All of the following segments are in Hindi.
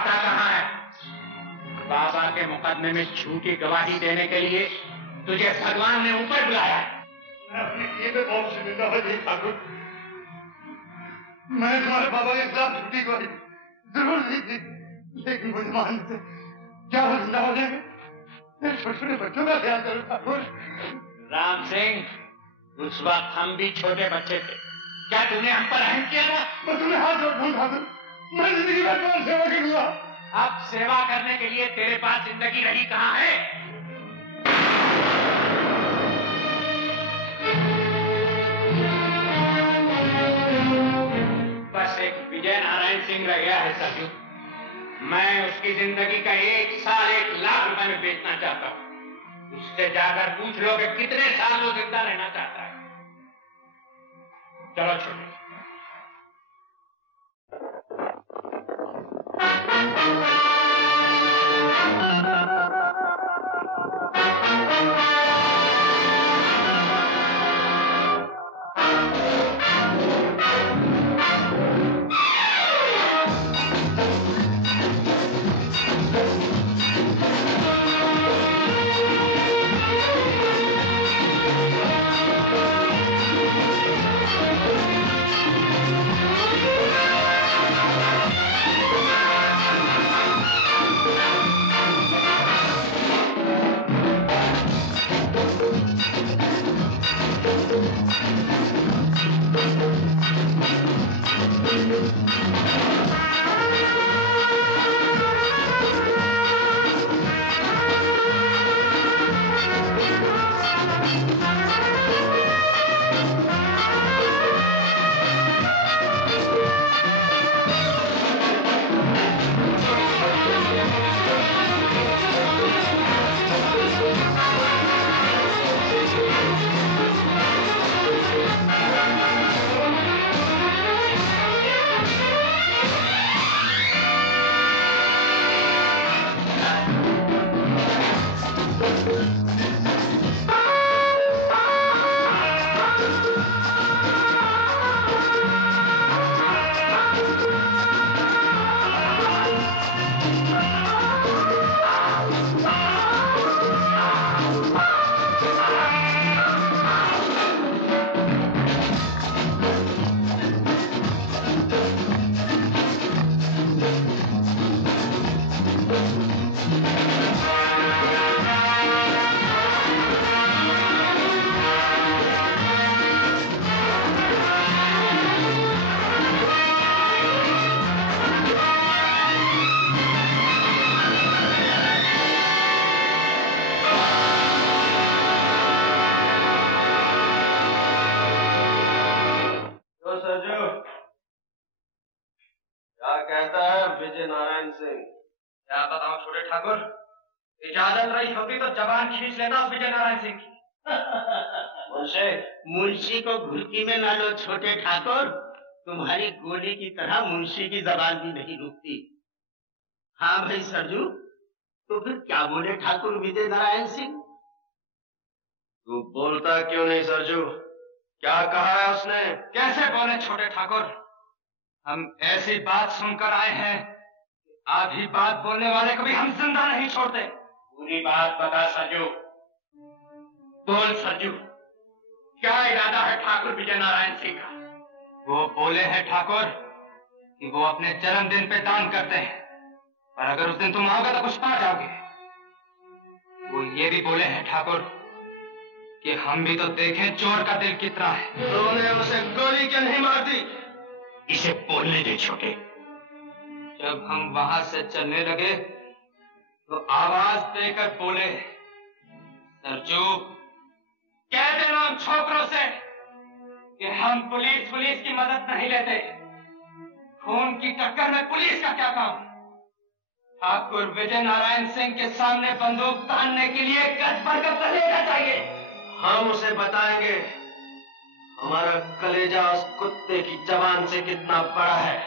आता कहाँ है? बाबा के मुकदमे में झूठी गवाही देने के लिए तुझे भगवान ने ऊपर बुलाया है। मैं अपने किए पे बहुत शर्मिंदा हूं ठाकुर। मैंने तुम्हारे बाबा के खिलाफ झूठी गवाही जरूर दी थी, लेकिन मुझे मानने से क्या वो जिंदा हो जाएंगे? मेरे छोटे बच्चों का ख्याल करो ठाकुर। राम सिंह, उस वक्त हम भी छोटे बच्चे थे, क्या तूने हम पर रहम किया था? मैं तुम्हें हाथ जोड़ता हूं ठाकुर, मैं जिंदगी भर तुम्हारी सेवा करूंगा। अब सेवा करने के लिए तेरे पास जिंदगी रही कहाँ है? बस एक विजय नारायण सिंह रह गया है सरजू। मैं उसकी जिंदगी का 1 साल 1 लाख रुपए में बेचना चाहता हूं। उससे जाकर पूछ लो कि कितने साल वो जिंदा रहना चाहता है। चलो छोटे। क्या बताऊं छोटे ठाकुर, इजाजत रही होती तो जबान खींच लेता उस विजय नारायण सिंह की। मुंशी को घुड़की में ना लो छोटे ठाकुर, तुम्हारी गोली की तरह मुंशी की जबान भी नहीं रुकती। हाँ भाई सरजू, तो फिर क्या बोले ठाकुर विजय नारायण सिंह? तू बोलता क्यों नहीं सरजू? क्या कहा है उसने? कैसे बोले छोटे ठाकुर? हम ऐसी बात सुनकर आए हैं, आधी बात बोलने वाले को भी हम जिंदा नहीं छोड़ते। पूरी बात बता सरजू, बोल सरजू, क्या इरादा है ठाकुर विजय नारायण सिंह का? वो बोले हैं ठाकुर कि वो अपने जन्मदिन पे दान करते हैं, और अगर उस दिन तुम आओगे तो कुछ पा जाओगे। वो ये भी बोले हैं ठाकुर कि हम भी तो देखें चोर का दिल कितना है। तूने उसे गोली क्यों नहीं मार दी? इसे बोलने दे छोटे। जब हम वहां से चलने लगे तो आवाज देकर बोले, सरजू कह देना उन छोकरों से कि हम पुलिस की मदद नहीं लेते। खून की टक्कर में पुलिस का क्या काम? ठाकुर विजय नारायण सिंह के सामने बंदूक तानने के लिए गज भर का कलेजा चाहिए। हम उसे बताएंगे हमारा कलेजा उस कुत्ते की जबान से कितना बड़ा है।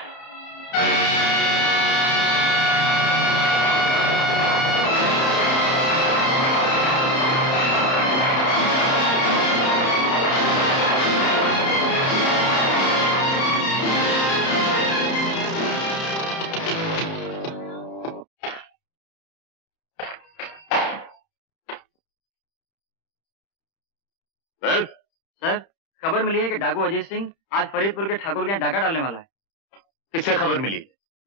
सर, खबर मिली है कि डाकू अजीत सिंह आज फरीदपुर के ठाकुर के यहाँ डाका डालने वाला है। किससे खबर मिली?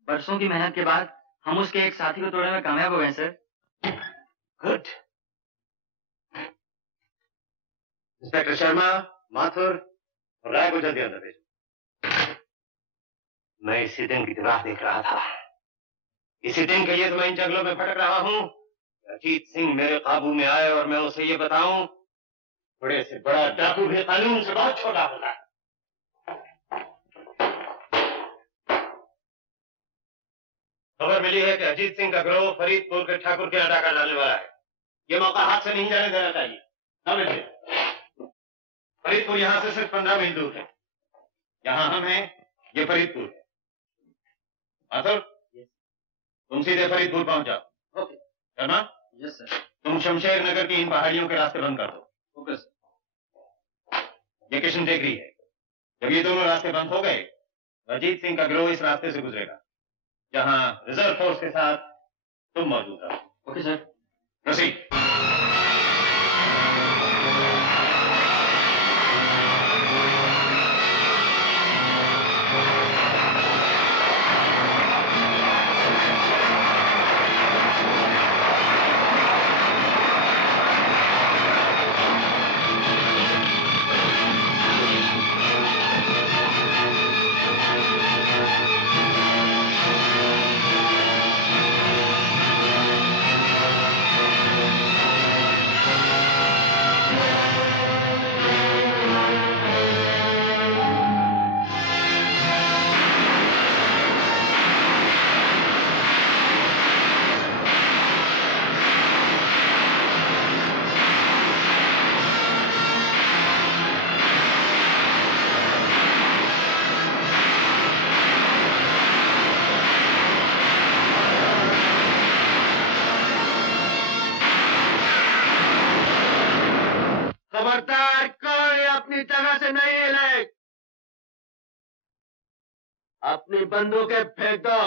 बरसों की मेहनत के बाद हम उसके एक साथी को तोड़ने में कामयाब हो गए sir. Good. Inspector Sharma, Mathur और राय को जल्दी अंदर भेजो। मैं इसी दिन की राह देख रहा था। इसी दिन के लिए तो मैं इन जंगलों में भटक रहा हूँ। अजीत सिंह मेरे काबू में आए और मैं उसे ये बताऊं, बड़े से बड़ा डाकू भी कानून से बहुत छोटा होता है। खबर मिली है कि अजीत सिंह का गिरोह फरीदपुर के ठाकुर के यहाँ डाका डालने वाला है। ये मौका हाथ से नहीं जाने देना चाहिए। फरीदपुर यहाँ से सिर्फ 15 मील दूर है। यहाँ हम हैं, ये फरीदपुर है। माथुर, तुम सीधे फरीदपुर पहुंच जाओ। ओके। शर्मा? Yes sir. तुम शमशेर नगर की इन पहाड़ियों के रास्ते बंद कर दो। Okay sir. ये किशन टेकरी है। जब ये दोनों रास्ते बंद हो गए, अजीत सिंह का गिरोह इस रास्ते से गुजरेगा, जहां रिजर्व फोर्स के साथ तुम मौजूद रहो। Okay sir. प्रोसीड। खबरदार, कोई अपनी जगह से नहीं हिले। अपनी बंदूकें फेंक दो।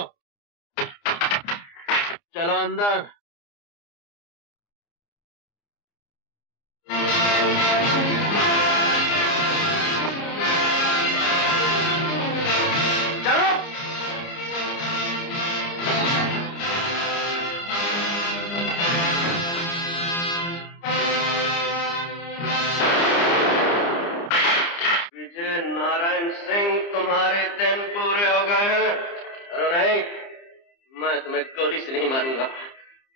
चलो अंदर। चलो। विजय नारायण सिंह, तुम्हारे दिन पूरे हो गए हैं। अरे नहीं, मैं तुम्हें गोली से नहीं मारूंगा।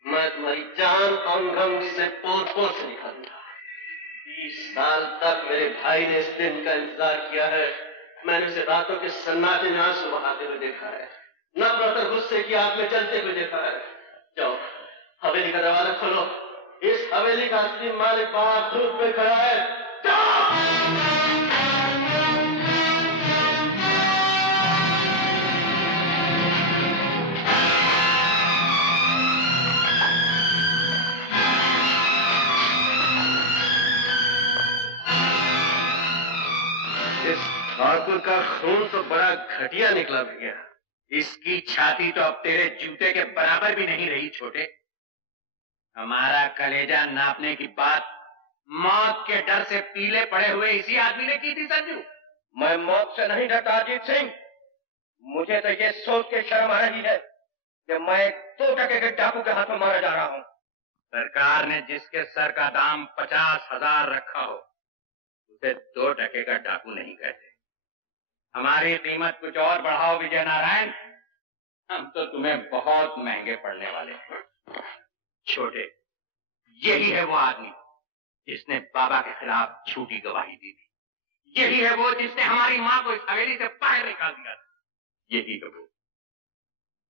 मैं तुम्हारी जान अंग अंग से पोर पोर से निकालूंगा। 20 साल तक मेरे भाई ने इस दिन का इंतजार किया है। मैंने उसे रातों के सन्नाटे में आंसू बहाते हुए देखा है, नफरत और गुस्से की आग में जलते हुए देखा है। जाओ, हवेली का दरवाजा खोलो। इस हवेली का असली मालिक बाहर धूप में खड़ा है। जाओ। इस ठाकुर का खून तो बड़ा घटिया निकला भैया। इसकी छाती तो अब तेरे जूते के बराबर भी नहीं रही छोटे। हमारा कलेजा नापने की बात मौत के डर से पीले पड़े हुए इसी आदमी ने की थी संजू। मैं मौत से नहीं डरता अजीत सिंह। मुझे तो ये सोच के शर्म आ रही है कि मैं 2 टके के डाकू के हाथों मारा जा रहा हूँ। सरकार ने जिसके सर का दाम 50,000 रखा हो, उसे 2 टके का डाकू नहीं कहते। हमारी कीमत कुछ और बढ़ाओ विजय नारायण, हम तो तुम्हें बहुत महंगे पड़ने वाले हैं। छोटे, यही है वो आदमी जिसने बाबा के खिलाफ झूठी गवाही दी थी। यही है वो जिसने हमारी माँ को इस हवेली से बाहर निकाल दिया था। यही है वो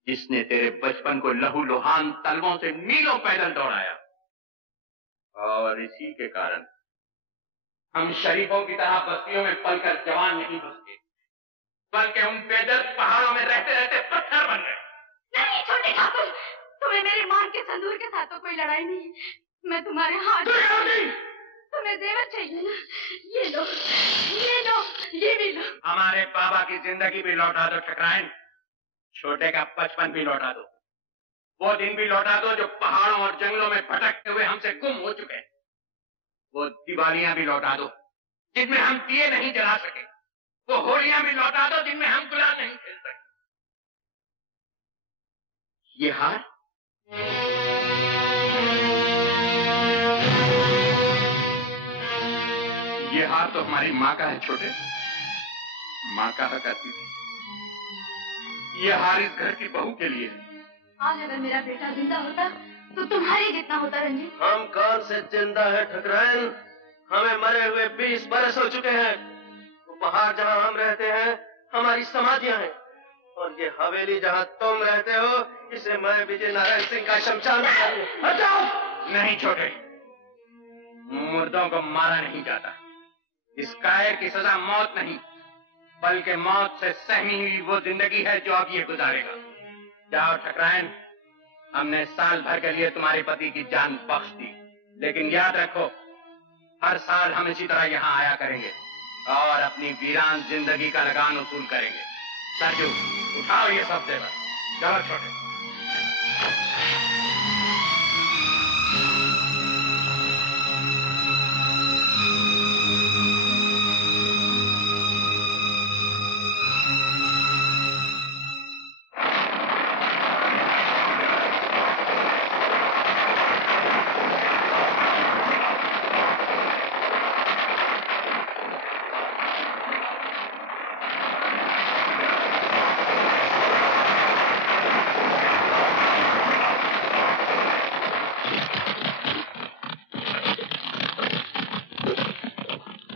जिसने तेरे बचपन को लहू लुहान तलवों से मीलों पैदल दौड़ाया। और इसी के कारण हम शरीफों की तरह बस्तियों में पलकर जवान नहीं बसते, बल्कि हम बेदर्द पहाड़ों में रहते रहते पत्थर बन गए। नहीं छोटे ठाकुर, तुम्हें मेरी मां के संदूर के साथ तो कोई लड़ाई नहीं। मैं तुम्हारे हाथ। तुम्हें जेवर चाहिए ना? ये लो, ये लो, ये भी लो। हमारे बाबा की जिंदगी भी लौटा दो ठकराइन, छोटे का बचपन भी लौटा दो, वो दिन भी लौटा दो जो पहाड़ों और जंगलों में भटकते हुए हमसे गुम हो चुके हैं। वो दिवालियां भी लौटा दो जिनमें हम दिए नहीं जला सके, वो होलियां भी लौटा दो जिनमें हम गुलाल नहीं खेल सके। ये हार तो हमारी माँ का है छोटे, माँ कहा करती थी। ये हार इस घर की बहू के लिए है। आज अगर मेरा बेटा जिंदा होता तो तुम्हारे जितना होता रंजीत। हम कौन से जिंदा है ठकराइन, हमें मरे हुए 20 बरस हो चुके हैं। वो पहाड़ जहाँ हम रहते हैं हमारी समाधियां हैं, और ये हवेली जहाँ तुम रहते हो इसे मैं विजय नारायण सिंह का शमशान हटाओ। नहीं छोटे, मुर्दों को मारा नहीं जाता। इस कायर की सजा मौत नहीं, बल्कि मौत से सहमी हुई वो जिंदगी है जो अब ये गुजारेगा। जाओ ठकराइन, हमने साल भर के लिए तुम्हारे पति की जान बख्श दी, लेकिन याद रखो हर साल हम इसी तरह यहाँ आया करेंगे और अपनी वीरान जिंदगी का लगान वसूल करेंगे। सरजू, उठाओ ये सब जेवर। चलो छोटे।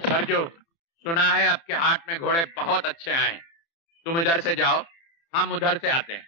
सरजू, सुना है आपके हाट में घोड़े बहुत अच्छे आए। तुम इधर से जाओ, हम उधर से आते हैं।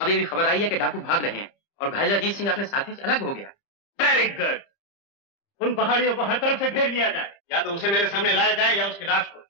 अभी भी खबर आई है कि डाकू भाग रहे हैं और घायल अजीत सिंह अपने साथी से अलग हो गया। Very good. उन पहाड़ियों को हर तरफ से घेर लिया जाए, या तो उसे मेरे सामने लाया जाए या उसकी लाश को।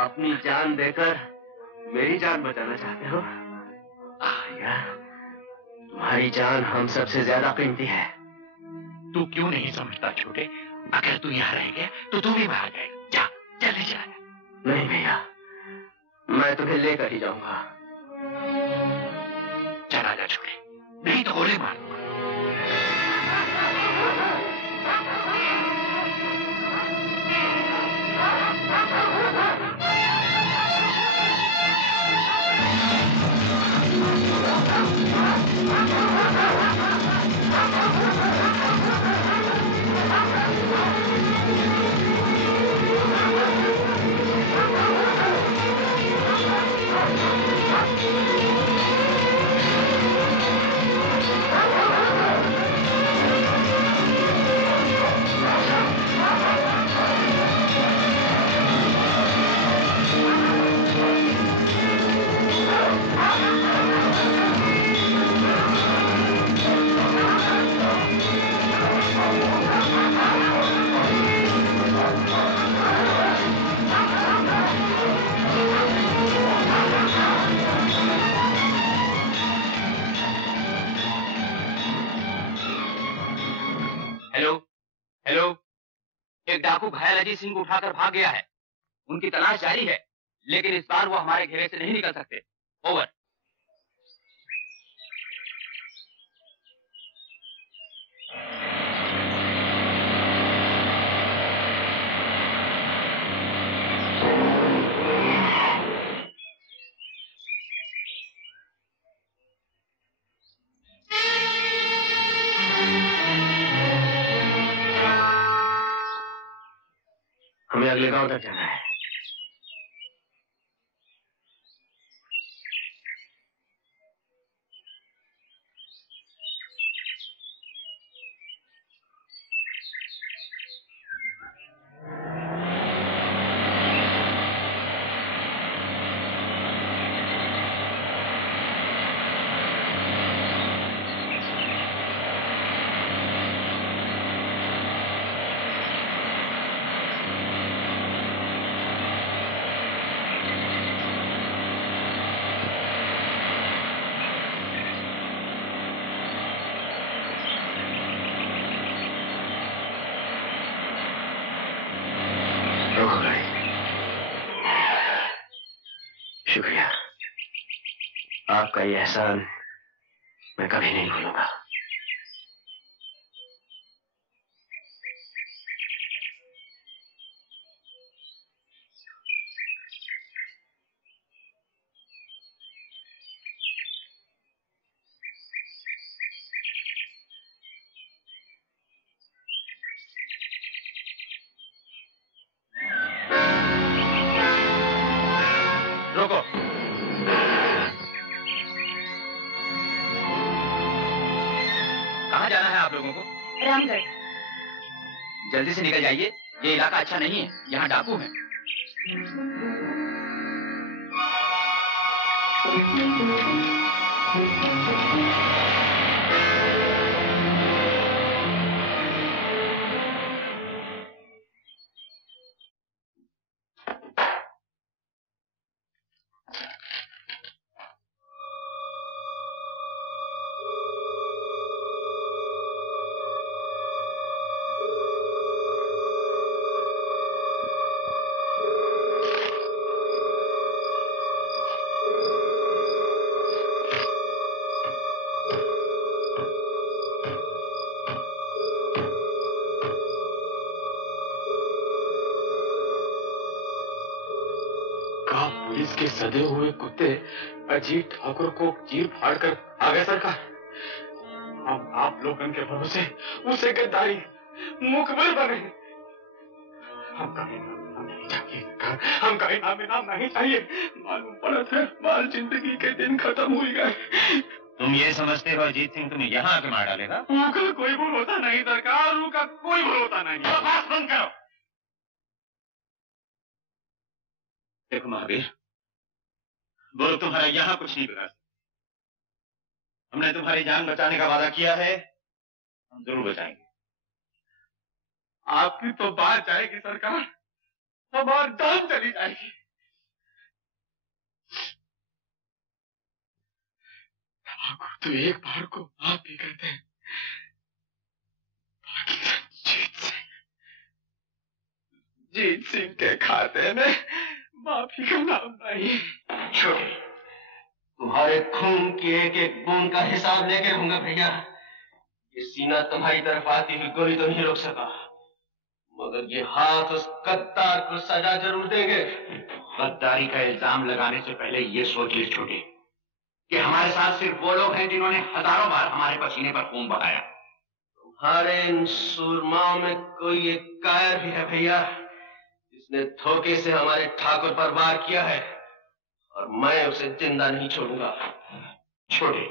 अपनी जान देकर मेरी जान बचाना चाहते हो? यार, तुम्हारी जान हम सबसे ज्यादा कीमती है। तू क्यों नहीं समझता छोटे? अगर तू यहाँ रह गया तो तू भी बाहर जाएगा। जा, जल्दी जा। नहीं भैया, मैं तुम्हें लेकर ही जाऊंगा। चला जा छोटे, नहीं तो गोली मार दूंगा। एक डाकू घायल अजीत सिंह को उठाकर भाग गया है। उनकी तलाश जारी है, लेकिन इस बार वो हमारे घेरे से नहीं निकल सकते। ओवर। हमें अगले गांव तक जाना है। शुक्रिया, आपका ये एहसान मैं कभी नहीं भूलूंगा। रोको। कहाँ जाना है आप लोगों को? रामगढ़। जल्दी से निकल जाइए, ये इलाका अच्छा नहीं है, यहाँ डाकू हैं। के सदे हुए कुत्ते अजीत ठाकुर को चीर फाड़ कर आ गए सरकार। हम आप लोगों के भरोसे उसे गद्दारी मुखबिर बने। हमका इनाम नहीं चाहिए सरकार, हमका इनाम नहीं चाहिए। मालूम पड़ता है बाल जिंदगी के दिन खत्म हो गए। तुम ये समझते हो अजीत सिंह तुम्हें यहाँ आके मार डालेगा? उनका कोई भरोसा नहीं सरकार, उनका कोई भरोसा नहीं। बात बंद करो। देखो महावीर, वो लोग तुम्हारा यहाँ कुछ नहीं बिगाड़ सकते। हमने तुम्हारी जान बचाने का वादा किया है, हम जरूर बचाएंगे। आपकी तो बात जाएगी सरकार, हमारी जान चली जाएगी। तो एक बार को आप ही कहते हैं, जीत सिंह के खाते में माफी का नाम नहीं। छोड़े, तुम्हारे खून की एक एक बूंद का हिसाब लेके रहूंगा भैया। ये सीना तुम्हारी तरफ आती हुई गोली तो नहीं रोक सका, मगर ये हाथ उस गद्दार को सजा जरूर देंगे। गद्दारी का इल्जाम लगाने से पहले ये सोच ली छोटे कि हमारे साथ सिर्फ वो लोग हैं जिन्होंने हजारों बार हमारे पसीने पर खून बहाया। तुम्हारे इन सूरमाओं में कोई एक कायर भी है भैया, जिसने धोखे से हमारे ठाकुर पर वार किया है, और मैं उसे जिंदा नहीं छोड़ूंगा। छोटे,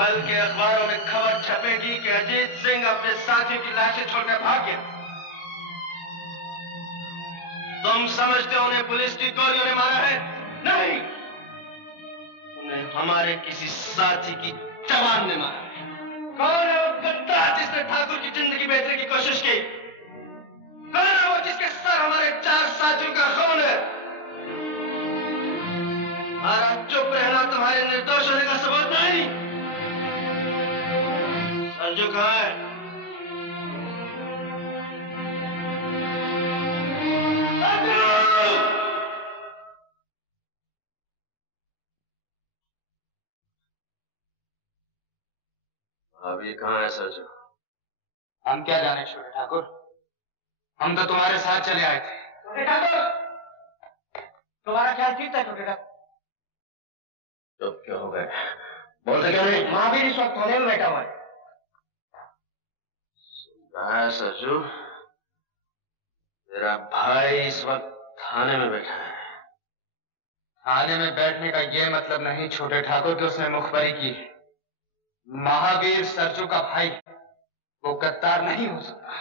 कल के अखबारों में खबर छपेगी कि अजीत सिंह अपने साथियों की लाशें छोड़कर भाग गया। तुम समझते हो उन्हें पुलिस की गोलियों ने मारा है? नहीं, उन्हें हमारे किसी साथी की जवान ने मारा है। कौन है वो गद्दार जिसने ठाकुर की जिंदगी बेचने की कोशिश की? कौन है वो जिसके सर हमारे 4 साथियों का खून है? हमारा चुप रहना तुम्हारे निर्दोष होने का सबूत नहीं। संजू कहाँ है? अभी कहाँ है सरजू? हम क्या जाने छोटे ठाकुर, हम तो तुम्हारे साथ चले आए थे। छोटे ठाकुर, तुम्हारा ख्याल ठीक था छोटे ठाकुर। चुप क्यों हो गए? बोलते क्यों नहीं? महावीर इस वक्त थाने में बैठा हुआ है। सुना सरजू, तेरा भाई इस वक्त थाने में बैठा है। थाने में बैठने का ये मतलब नहीं छोटे ठाकुर कि उसने मुखबरी की है। महावीर सरजू का भाई, वो गद्दार नहीं हो सकता।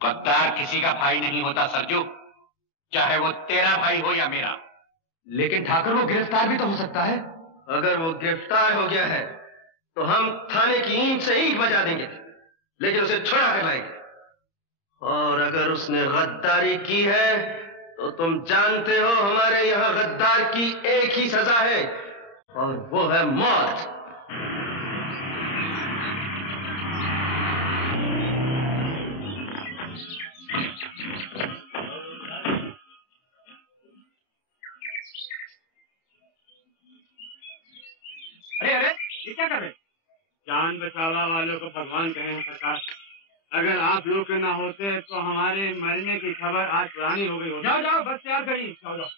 गद्दार किसी का भाई नहीं होता सरजू, चाहे वो तेरा भाई हो या मेरा। लेकिन ठाकुर वो गिरफ्तार भी तो हो सकता है। अगर वो गिरफ्तार हो गया है तो हम थाने की ईंट से ईंट बजा देंगे, लेकिन उसे छुड़ा कर लाएंगे। और अगर उसने गद्दारी की है तो तुम जानते हो हमारे यहाँ गद्दार की एक ही सजा है, और वो है मौत। अरे अरे, ये क्या कर रहे? जान बचावा वालों को भगवान कहें सरकार। अगर आप लोग के ना होते तो हमारे मरने की खबर आज पुरानी हो गई होती। जाओ जाओ, बस तैयार करिए। जाओ जाओ।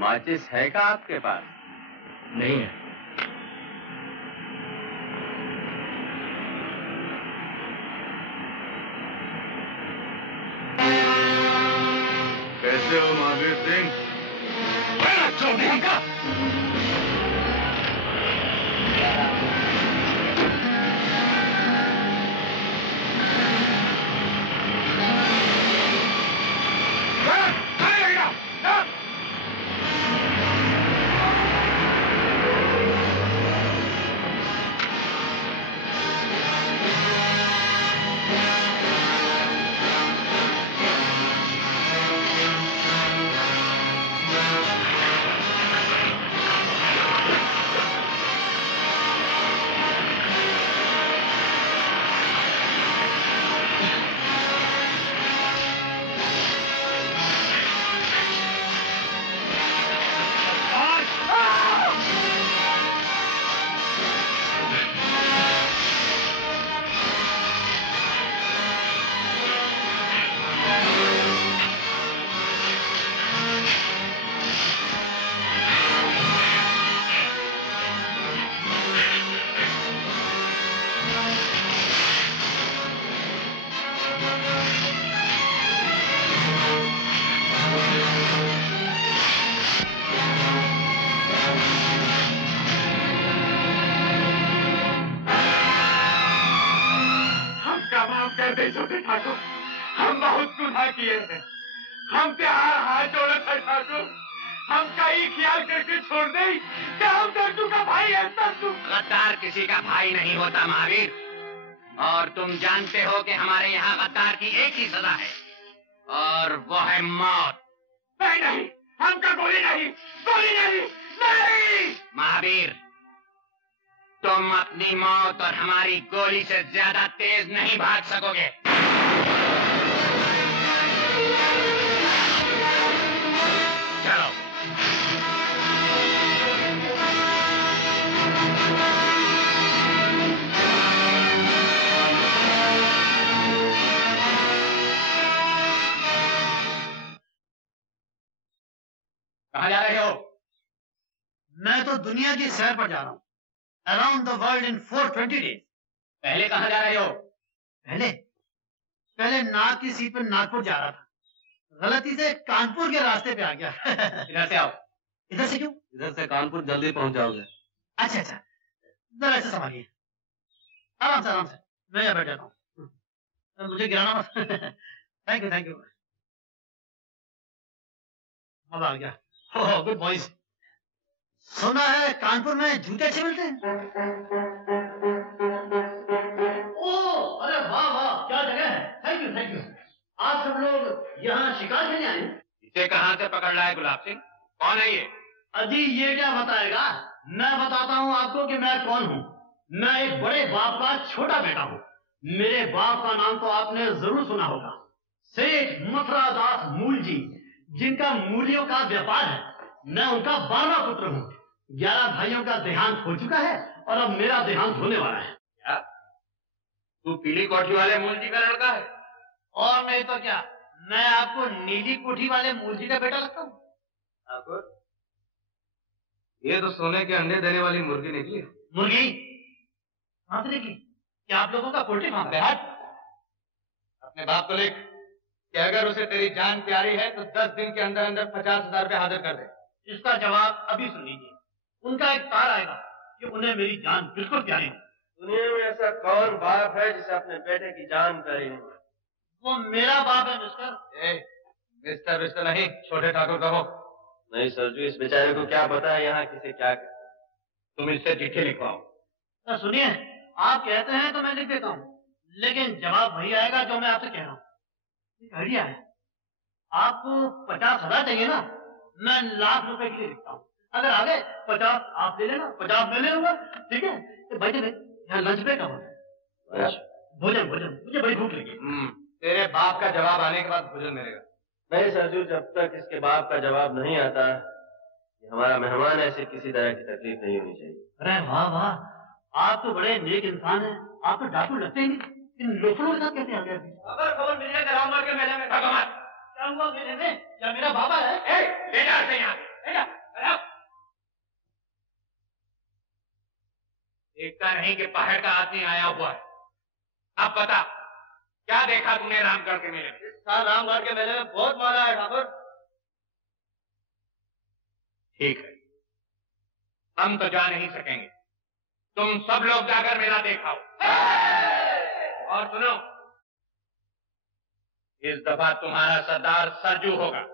माचिस है का आपके पास? नहीं है। कैसे हो महावीर सिंह? चौधरी का कर दे छोटे ठाकुर, हम बहुत गुनाह किए हैं, हम पे हाथ जोड़े थे ठाकुर, हम का ही ख्याल करके छोड़ दे क्या हम सरजू का भाई है। सरजू गद्दार किसी का भाई नहीं होता महावीर, और तुम जानते हो कि हमारे यहाँ गद्दार की एक ही सजा है और वो है मौत। नहीं नहीं, हमका गोली नहीं, गोली नहीं, नहीं। महावीर, तुम अपनी मौत और हमारी गोली से ज्यादा तेज नहीं भाग सकोगे। चलो। कहाँ जा रहे हो? मैं तो दुनिया की सैर पर जा रहा हूँ। Around the world in 420 days. पहले कहाँ जा रहे हो? पहले नाग की सीट पर नागपुर जा रहा था, गलती से कानपुर के रास्ते पे आ गया। इधर से आओ। इधर से क्यों? इधर से कानपुर जल्दी पहुंच जाओगे। अच्छा, जरा ऐसे संभालिए, आराम से, मैं यहाँ बैठ जाता हूँ, मुझे गिराना मत। Thank you. अब आ गया। Oh good boys. सुना है कानपुर में जूते अच्छे मिलते हैं। ओह अरे वाह, क्या जगह है। Thank you. आप सब लोग यहाँ शिकार खेलने आए हैं? इसे कहाँ से पकड़ लाए गुलाब सिंह? कौन है ये? अजी ये क्या बताएगा, मैं बताता हूँ आपको कि मैं कौन हूँ। मैं एक बड़े बाप का छोटा बेटा हूँ। मेरे बाप का नाम तो आपने जरूर सुना होगा, सेठ मथुरा दास मूल जी, जिनका मूलियों का व्यापार है। मैं उनका 12वां पुत्र हूँ। 11 भाइयों का देहांत हो चुका है और अब मेरा देहांत होने वाला है। क्या तू पीली कोठी वाले मूल जी का लड़का है? और नहीं तो क्या, मैं आपको नीली कोठी वाले मूल जी का बेटा लगता हूँ। ठाकुर, ये तो सोने के अंडे देने वाली मुर्गी निकली। मुर्गी कहाँ से निकली? क्या आप लोगों का पोल्ट्री फार्म है? अपने बाप को लिख कि अगर उसे तेरी जान प्यारी है तो 10 दिन के अंदर अंदर 50,000 रुपए हाजिर कर दे। इसका जवाब अभी सुन लीजिए। उनका एक तार आएगा कि उन्हें मेरी जान बिल्कुल प्यारी है। दुनिया में ऐसा कौन बाप है जिसे अपने बेटे की जान प्यारी नहीं? वो मेरा बाप है मिस्टर। मिस्टर नहीं, छोटे ठाकुर कहो। नहीं सरजू, इस बेचारे को क्या पता है यहाँ किसे क्या कर। तुम इससे चिट्ठी लिखवाओ। तो सुनिए, आप कहते हैं तो मैं लिख देता हूँ, लेकिन जवाब वही आएगा जो मैं आपसे कह रहा हूँ। एक आइडिया है, आपको 50,000 चाहिए ना, मैं लाख रुपए के लिए लिखता हूँ। अगर आगे 50 आप ले लेना, 50 मैं ले लूंगा, ठीक है? तो भाई यहाँ लंच ब्रेक का भोजन, मुझे बड़ी भूख लगी। तेरे बाप का जवाब आने के बाद भोजन मिलेगा। नहीं सरजू, जब तक इसके बाप का जवाब नहीं आता, हमारा मेहमान ऐसे किसी तरह की तकलीफ नहीं होनी चाहिए। अरे वाह, आप तो बड़े नेक इंसान हैं। आप तो डाकू लगते ही नहीं, इन लोफरों के साथ कैसे आ गए? अगर खबर मिल जाए राम के मेले में भगवान क्या हुआ मेले में? क्या मेरा बाबा है? ले जा से यहाँ। देखता नहीं कि पहाड़ का आदमी आया हुआ है। अब बता, क्या देखा तूने रामगढ़ के मेले में? इस साल रामगढ़ के मेले में बहुत माला है ठाकुर। ठीक है, हम तो जा नहीं सकेंगे, तुम सब लोग जाकर मेला देखाओ। और सुनो, इस दफा तुम्हारा सरदार सरजू होगा।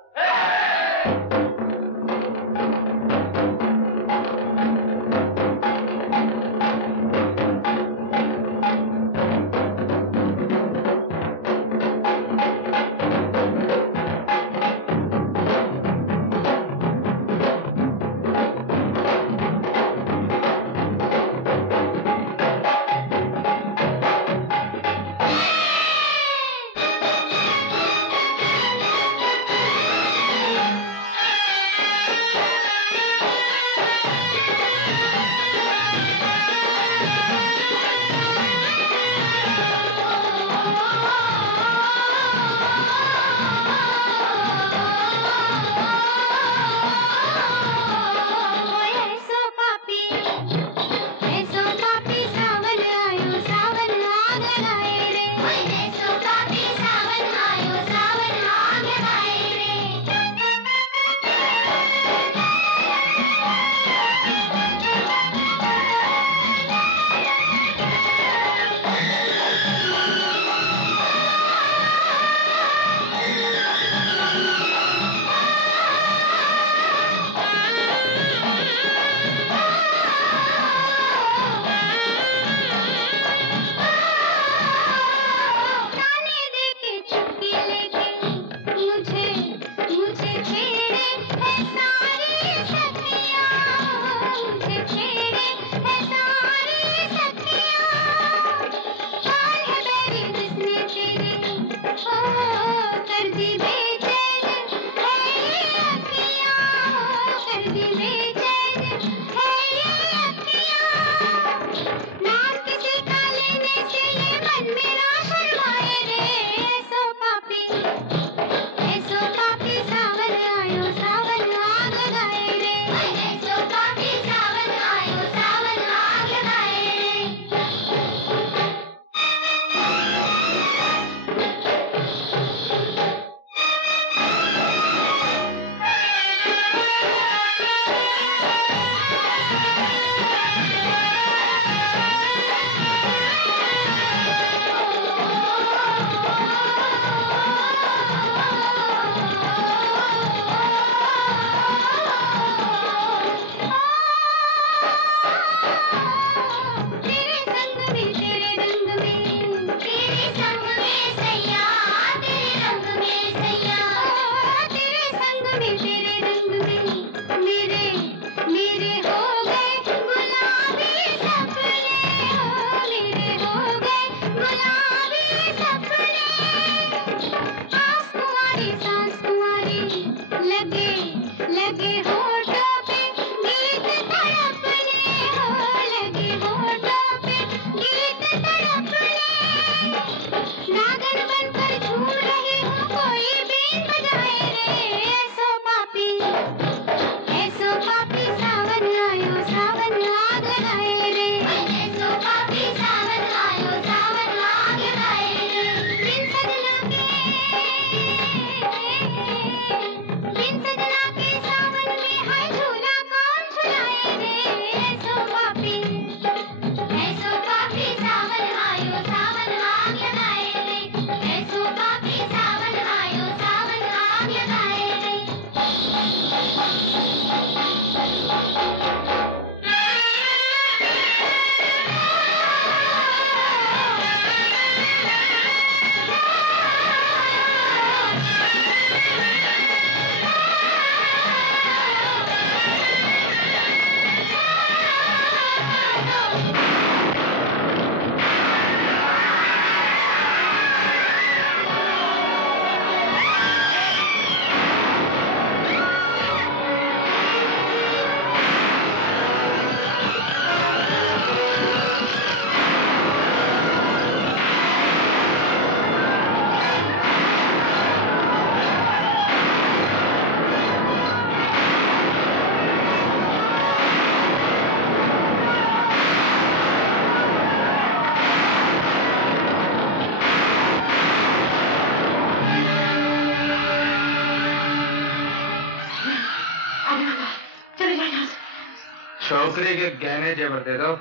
छोकरी के गहने जेवर दे दो,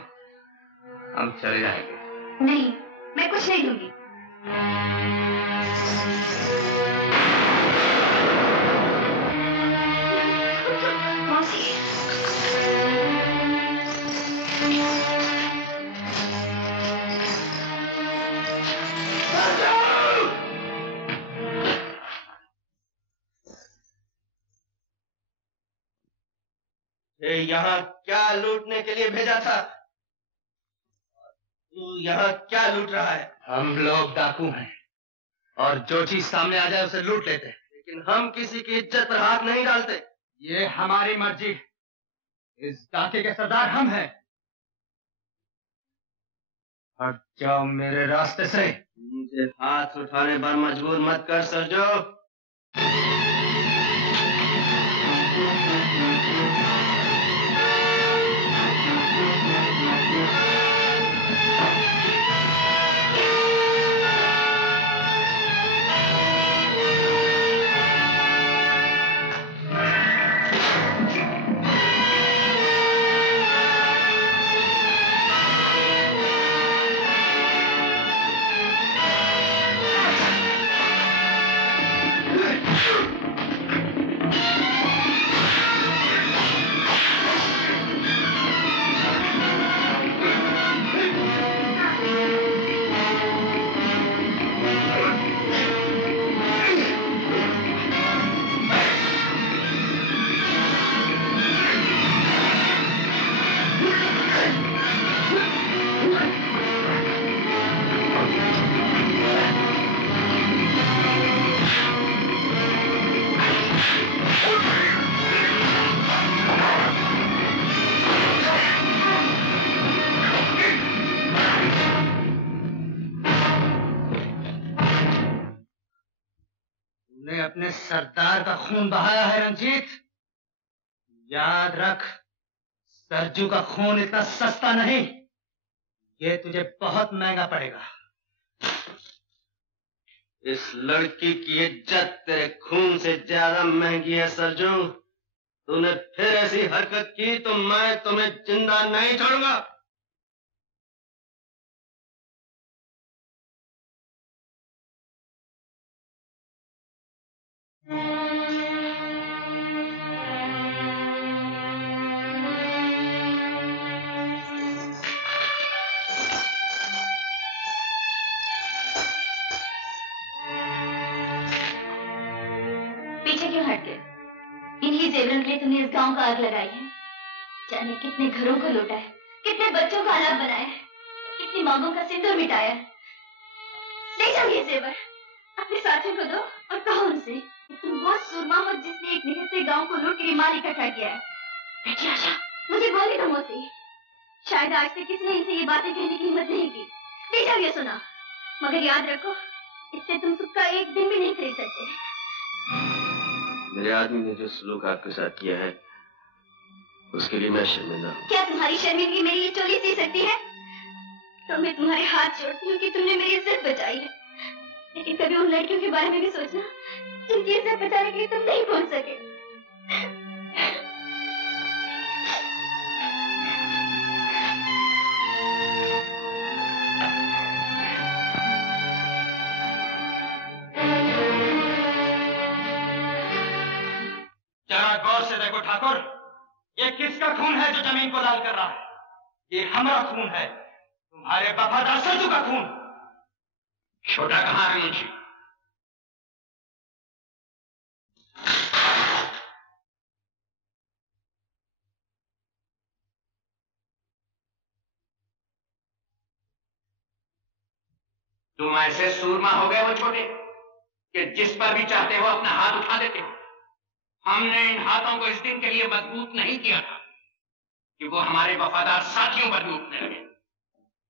हम चले जाएंगे। नहीं, मैं कुछ नहीं दूंगी। मौसी, यहाँ क्या लूटने के लिए भेजा था? तू यहाँ क्या लूट रहा है? हम लोग डाकू हैं और जो चीज सामने आ जाए उसे लूट लेते हैं। लेकिन हम किसी की इज्जत पर हाथ नहीं डालते। ये हमारी मर्जी। इस डाके के सरदार हम हैं। हट जाओ मेरे रास्ते से। मुझे हाथ उठाने पर मजबूर मत कर सरजू। अपने सरदार का खून बहाया है रंजीत। याद रख, सरजू का खून इतना सस्ता नहीं, ये तुझे बहुत महंगा पड़ेगा। इस लड़की की इज्जत तेरे खून से ज्यादा महंगी है सरजू। तूने फिर ऐसी हरकत की तो मैं तुम्हें जिंदा नहीं छोड़ूंगा। पीछे क्यों हट गए? इन्हीं जेवरों के लिए तुमने इस गांव का आग लगाई है। जाने कितने घरों को लूटा है, कितने बच्चों का अनाथ बनाया है, कितनी मांगों का सिंदूर मिटाया है। ले जाओ ये जेवर, अपने साथियों को दो और कहो उनसे कि तुम वो सूरमा हो जिसने एक निहत्थे गांव को लूट कर माल इकट्ठा किया है। बेटी आशा, मुझे बोलने दो मौसी। शायद आज तक किसी ने इनसे ये बातें कहने की हिम्मत नहीं की। ले जाओ ये सुना, मगर याद रखो, इससे तुम सुख का एक दिन भी नहीं खरीद सकते। मेरे आदमी ने जो सलूक आपके साथ किया है, उसके लिए मैं शर्मिंदा हूँ। क्या तुम्हारी शर्मिंदगी मेरी ये चोली सी सकती है? तो मैं तुम्हारे हाथ जोड़ती हूँ कि तुमने मेरी इज्जत बचाई है। लेकिन कभी उन लड़कियों के बारे में भी सोचना जिनकी इज्जत बचाने के लिए तुम नहीं पहुंच सके। जरा गौर से देखो ठाकुर, ये किसका खून है जो जमीन को लाल कर रहा है? ये हमारा खून है, तुम्हारे वफादार सरजू का खून। छोटा कहाँ है मुंशी? तुम ऐसे सूरमा हो गए हो छोटे कि जिस पर भी चाहते हो अपना हाथ उठा देते हो। हमने इन हाथों को इस दिन के लिए मजबूत नहीं किया था कि वो हमारे वफादार साथियों पर भी उठने लगे।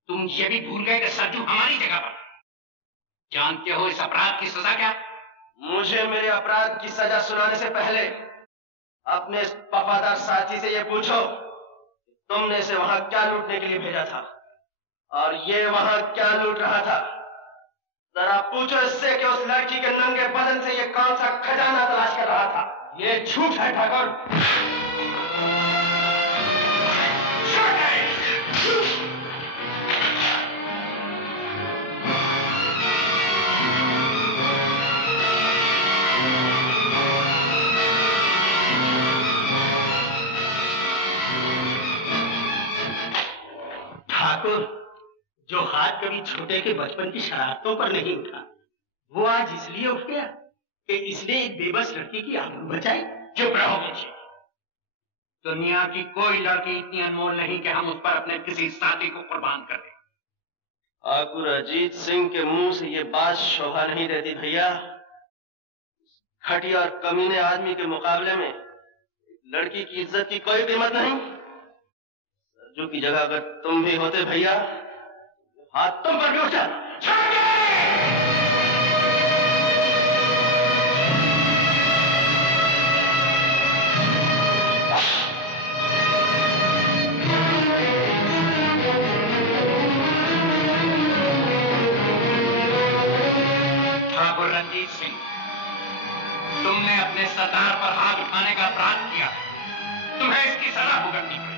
तुम ये भी भूल गए कि सरजू हमारी जगह पर। जानते हो इस अपराध की सजा क्या? मुझे मेरे अपराध की सजा सुनाने से पहले अपने इस वफादार साथी से ये पूछो, तुमने इसे वहां क्या लूटने के लिए भेजा था और ये वहां क्या लूट रहा था? जरा पूछो इससे कि उस लड़की के नंगे बदन से ये कौन सा खजाना तलाश कर रहा था। ये झूठ है ठाकुर। हाथ कभी छोटे के बचपन की शरारतों पर नहीं उठा। वो आज इसलिए उठ गया कि इसने एक बेबस लड़की की आबरू बचाई। चुप रहो मुझे। दुनिया की कोई लड़की इतनी अनमोल नहीं कि हम उस पर अपने किसी साथी को कुर्बान कर दें। ठाकुर अजीत सिंह के मुंह से ये बात शोभा नहीं देती भैया। घटिया और कमीने आदमी के मुकाबले में लड़की की इज्जत की कोई कीमत नहीं। सरजू की जगह अगर तुम भी होते भैया, हाथ तुम पर भी उठा। ठाकुर रंजीत सिंह, तुमने अपने सरदार पर हाथ उठाने का अपराध किया है। तुम्हें इसकी सजा भुगतनी पड़ेगी।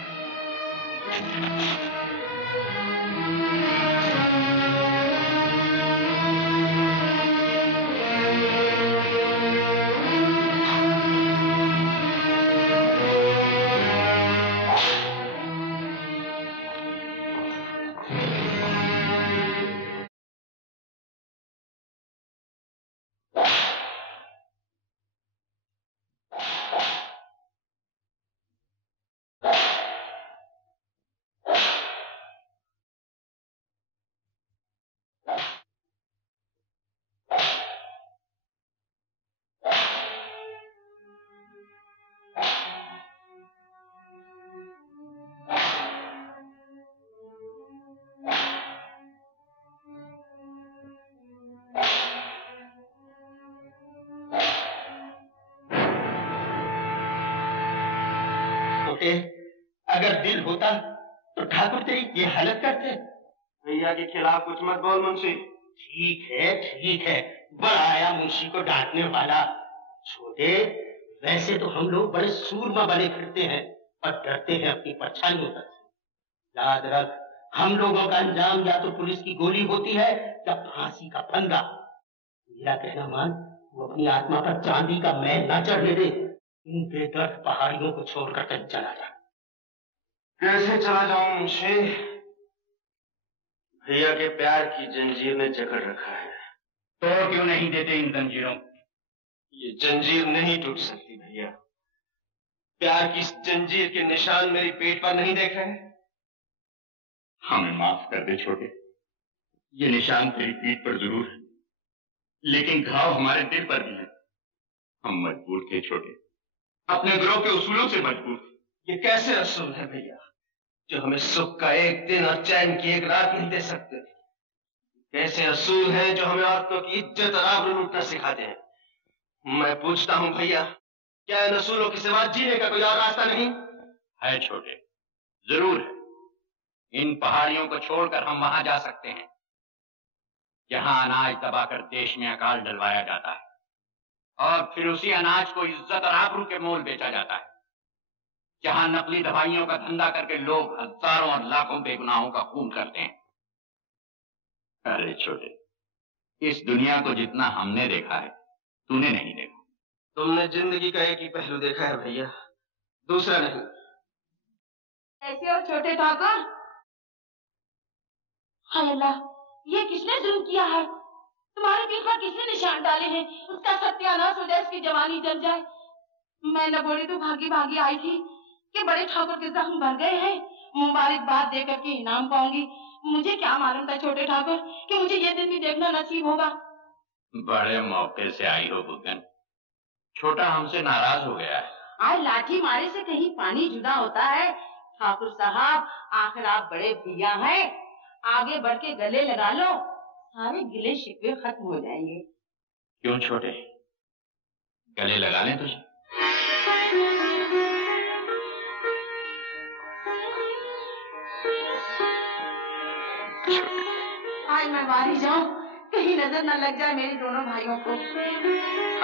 अगर दिल होता तो ठाकुर तेरी ये हालत करते। भैया के खिलाफ कुछ मत बोल मुंशी। ठीक है, बड़ा आया मुंशी को डांटने वाला। छोटे, वैसे तो हम लोग बड़े सूरमा बने फिरते हैं और डरते हैं अपनी परछाइयों तक से। याद रख, हम लोगों का अंजाम या तो पुलिस की गोली होती है या फांसी का फंदा। मेरा कहना मान, वो अपनी आत्मा पर चांदी का मैल ना चढ़ने दे। इन बेदर्द पहाड़ियों को छोड़कर कहीं चला जा। कैसे चला जाऊं मुंशी? भैया के प्यार की जंजीर ने जकड़ रखा है। तोड़ क्यों नहीं देते इन जंजीरों? ये जंजीर नहीं टूट सकती भैया। प्यार की इस जंजीर के निशान मेरी पेट पर नहीं देखे हैं। हमें माफ कर दे छोटे, ये निशान तेरी पीठ पर जरूर है, लेकिन घाव हमारे दिल पर भी है। हम मजबूर थे छोटे, अपने गिरोह के उसूलों से मजबूर थे। ये कैसे असूल है भैया, जो हमें सुख का एक दिन और चैन की एक रात नहीं दे सकते? कैसे असूल हैं जो हमें औरतों की इज्जत और आबरू लूटना सिखाते हैं? मैं पूछता हूं भैया, क्या इन असूलों के सिवा जीने का कोई और रास्ता नहीं है? छोटे, जरूर है। इन पहाड़ियों को छोड़कर हम वहां जा सकते हैं जहां अनाज दबाकर देश में अकाल डलवाया जाता है और फिर उसी अनाज को इज्जत और आबरू के मोल बेचा जाता है, जहां नकली दवाइयों का धंधा करके लोग हजारों और लाखों बेगुनाहों का खून करते हैं। अरे छोटे, इस दुनिया को जितना हमने देखा है तूने नहीं देखा। तुमने जिंदगी का एक ही पहलू देखा है भैया, दूसरा नहीं। ऐसे और छोटे ठाकुर, हाय अल्लाह, ये किसने जुल्म किया है? तुम्हारे दिल पर किसने निशान डाले हैं? उसका सत्यानाश हो जाए, उसकी जवानी जल जाए। मैं नगोड़ी तो भागी भागी आई थी कि बड़े ठाकुर के जख्म भर गए हैं, मुबारकबाद दे करके इनाम पाऊंगी। मुझे क्या मालूम था छोटे ठाकुर कि मुझे ये दिन भी देखना नसीब होगा। बड़े मौके से आई हो बुगन। छोटा हमसे नाराज हो गया है। आज लाठी मारे से कहीं पानी जुदा होता है। ठाकुर साहब, आखिर आप बड़े भैया हैं, आगे बढ़ के गले लगा लो, सारे गिले शिकवे खत्म हो जाएंगे। क्यों छोटे, गले लगा लें तुझे? आज मैं बाहर जाऊं, कहीं नजर न लग जाए मेरे दोनों भाइयों को।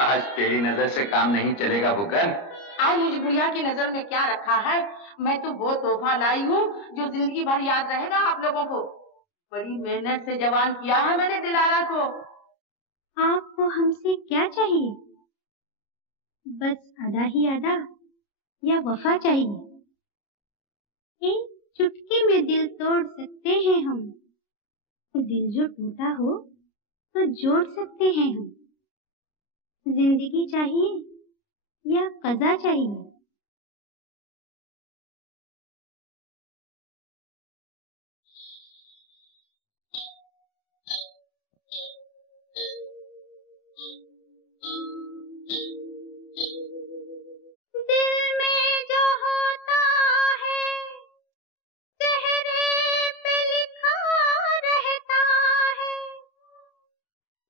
आज तेरी नजर से काम नहीं चलेगा बुगन। आज मुझे भैया की नजर में क्या रखा है? मैं तो वो तोहफा लाई हूँ जो जिंदगी भर याद रहेगा आप लोगों को। बड़ी मेहनत से जवान किया है मैंने दिलारा को। आपको हमसे क्या चाहिए? बस अदा ही अदा या वफा चाहिए? एक चुटकी में दिल तोड़ सकते हैं हम, दिल जो टूटा हो तो जोड़ सकते हैं हम। जिंदगी चाहिए या कज़ा चाहिए?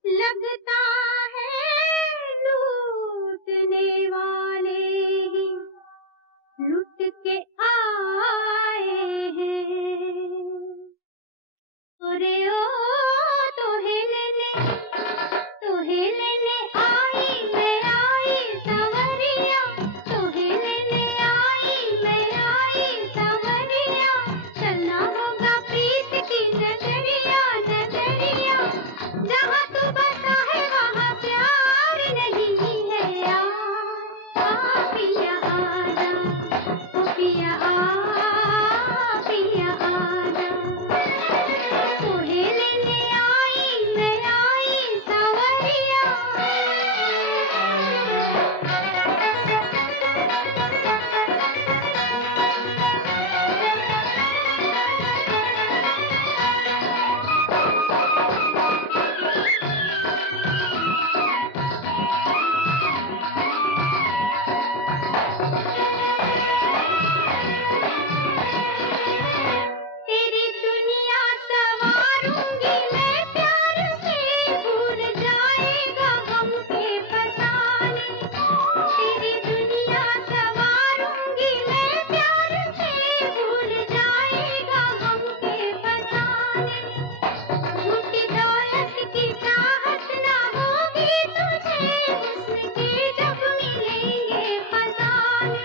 लगता है लूटने वाले ही लुट के आए हैं। अरे ओ तोहे लेने आई सांवरिया, तोहे लेने आई सांवरिया। चलना होगा प्रीत की नगरिया, नगरिया जहाँ तू बसा है वहाँ प्यार नहीं है यार। आ पिया आजा, ओ पिया पिया आजा। तोहे लेने आई सांवरिया। तेरी दुनिया संवारूंगी मैं प्यार से, भूल जाएगा गम के फसाने। तेरी दुनिया संवारूंगी मैं प्यार से, भूल जाएगा गम के फसाने। झूठी दौलत की चाहत ना होगी तुझे, हुस्न के जब मिलेंगे खजाने।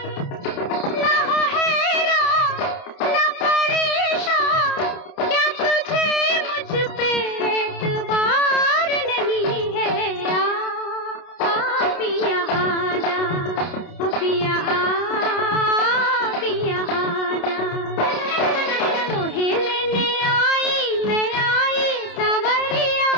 ना हो हैरान ना परेशान, क्या तुझे मुझ पे एतबार नहीं है यार। आ पिया आजा, ओ पिया पिया आजा। तोहे लेने आई सांवरिया।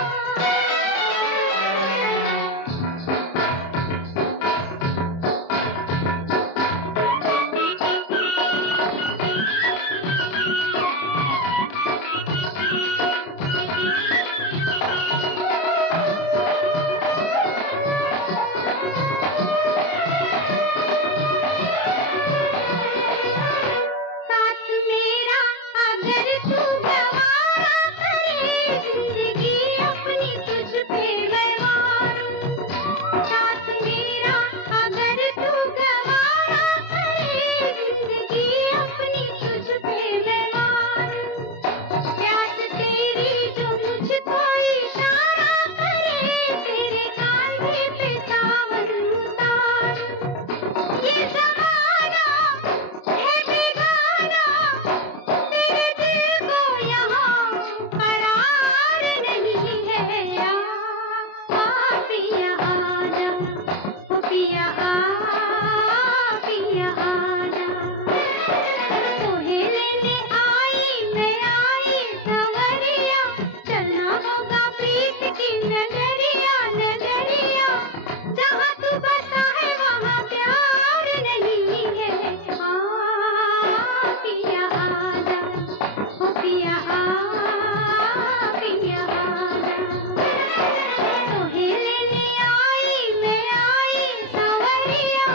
साथ मेरा अगर तू गवारा करे, जिंदगी अपनी तुझ पे मैं मारूं। साथ मेरा अगर तू गवारा करे, जिंदगी अपनी तुझ पे मैं मारूं। प्यास तेरी जो मुझको इशारा करे, तेरे कांधे पे सावन उतारूं। ये ज़माना है बेगाना, तेरे दिल को यहाँ करार नहीं है यार। आ पिया आजा, ओ पिया पिया आजा। तोहे लेने आई सांवरिया। चलना होगा प्रीत की नगरिया, नगरिया जहाँ तू बसा है वहाँ प्यार नहीं है। आ पिया आजा, ओ पिया पिया आजा। तोहे लेने आई सांवरिया।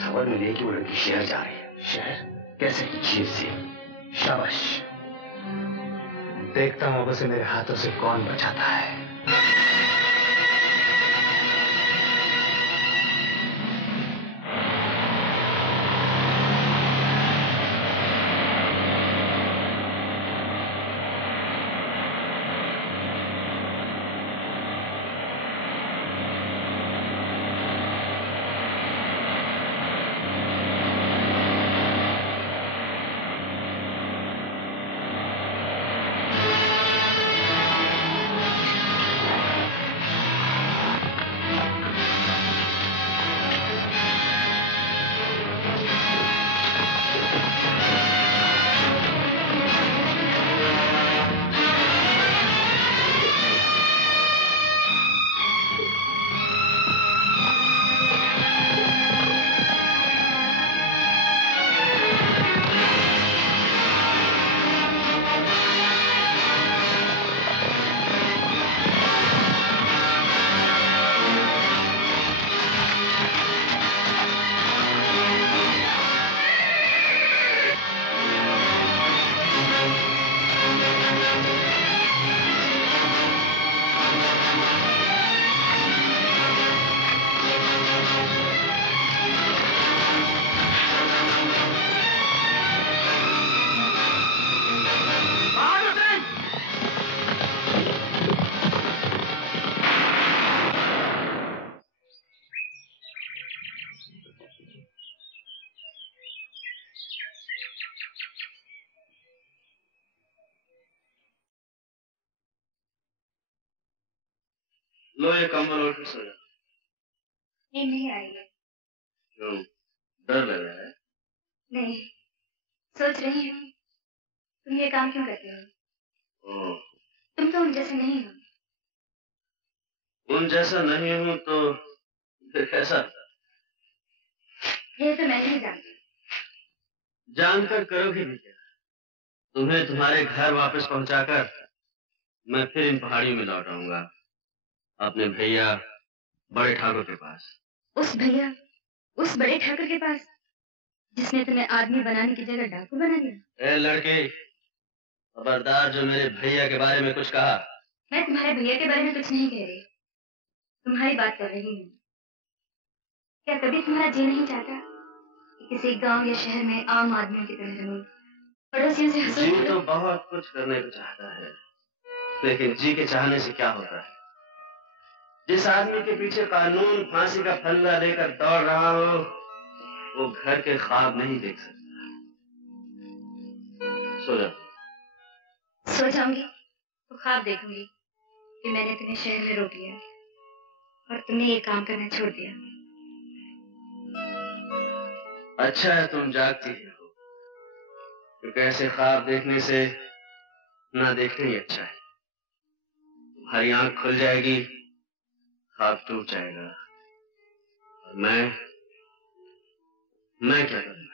खबर मिली कि वो लड़की शहर जा रही है। शहर? कैसे? जीप से। शाबाश। देखता हूँ अब उसे मेरे हाथों से कौन बचाता है। लो ये कंबल ओढ़ के सो जा। नींद नहीं आ रही है। क्यों, डर लग रहा है? नहीं, सोच रही हूँ तुम ये काम क्यों करते हो। तुम तो उन जैसे नहीं हो। उन जैसा नहीं हूँ तो फिर कैसा? ये तो मैं नहीं जानती। जानकर करोगे भी क्या? तुम्हें तुम्हारे घर वापस पहुंचाकर मैं फिर इन पहाड़ियों में लौट आऊंगा, अपने भैया बड़े ठाकुर के पास। उस बड़े ठाकुर के पास जिसने तुम्हें आदमी बनाने की जगह डाकू बना दिया। ए लड़के, खबरदार जो मेरे भैया के बारे में कुछ कहा। मैं तुम्हारे भैया के बारे में कुछ नहीं कह रही, तुम्हारी बात कर रही हूँ। क्या कभी तुम्हारा जी नहीं चाहता कि किसी गांव या शहर में आम आदमियों की तरह रहूं, पड़ोसियों से हंसो? जी तो बहुत कुछ करने को चाहता है, लेकिन जी के चाहने से क्या होता है? जिस आदमी के पीछे कानून फांसी का फंदा लेकर दौड़ रहा हो, वो घर के ख्वाब नहीं देख सकता। सो जा। सो जाऊंगी तो ख्वाब देखूंगी कि मैंने तुम्हें शहर में रोक लिया और तुमने ये काम करना छोड़ दिया। अच्छा है तुम जागती हो, क्योंकि ऐसे ख्वाब देखने से ना देखना ही अच्छा है। तुम्हारी आंख खुल जाएगी, ख्वाब टूट जाएगा, और मैं क्या करूंगा?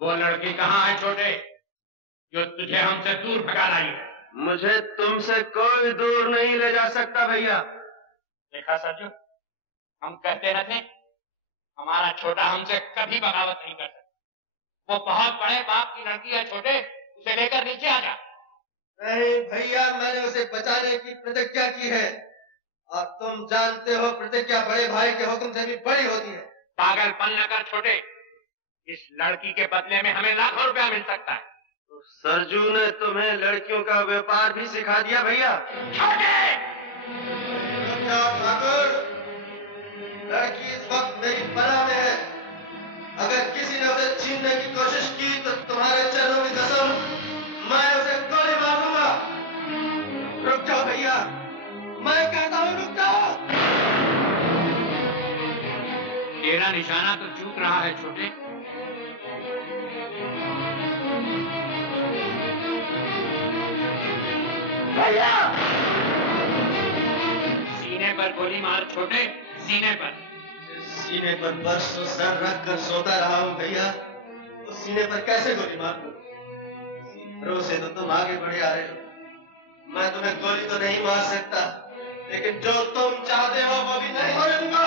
वो लड़की कहाँ है छोटे, जो तुझे हमसे दूर भगा लाई है? मुझे तुमसे कोई दूर नहीं ले जा सकता भैया। देखा सरजू, हम कहते न थे हमारा छोटा हमसे कभी बगावत नहीं कर सकता। वो बहुत बड़े बाप की लड़की है छोटे, उसे लेकर नीचे आ जा। नहीं भैया, मैंने उसे बचाने की प्रतिज्ञा की है, और तुम जानते हो प्रतिज्ञा बड़े भाई के हुक्म से भी बड़ी होती है। पागलपन न कर छोटे, इस लड़की के बदले में हमें लाखों रुपया मिल सकता है। तो सरजू ने तुम्हें लड़कियों का व्यापार भी सिखा दिया भैया? ठाकुर, लड़की इस वक्त मेरी पनाह में है। अगर किसी ने उसे छीनने की कोशिश की तो तुम्हारे चरणों की कसम, मैं उसे गोली मार दूंगा। रुक जाओ भैया, मैं कहता हूँ रुक जाओ। तेरा निशाना तो चूक रहा है छोटे। भैया, सीने पर गोली मार छोटे, सीने पर। सीने पर बरसों सर रख कर सोता रहा हूँ भैया, तो सीने पर कैसे गोली मार दूं? भरोसे तो तुम आगे बढ़े आ रहे हो। मैं तुम्हें गोली तो नहीं मार सकता, लेकिन जो तुम चाहते हो वो भी नहीं होने दूंगा।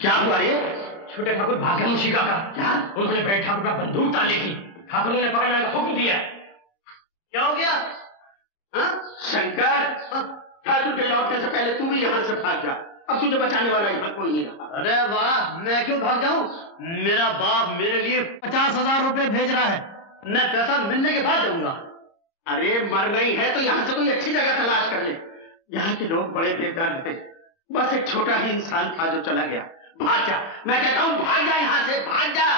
क्या हुआ ये? छोटे ठाकुर भागे मुंशीका का। क्या? उन्होंने बड़े ठाकुर का बंदूक ताली की। ठाकुर ने पकड़ने का हुक्म दिया। क्या हो गया? हाँ? शंकर, ठाकुर के लौटने से पहले तू भी यहाँ से भाग जा। अब तुझे बचाने वाला यहाँ कोई नहीं रहा। अरे वाह, मैं क्यों भाग जाऊं? मेरा बाप मेरे लिए 50,000 रुपए भेज रहा है, मैं पैसा मिलने के बाद दूंगा। अरे मर गई है तो यहाँ से कोई अच्छी जगह तलाश कर ले। यहाँ के लोग बड़े बेदर्द थे, बस एक छोटा ही इंसान था जो चला गया। भाग जा, मैं कहता हूँ भाग जा यहाँ से, भाग जा।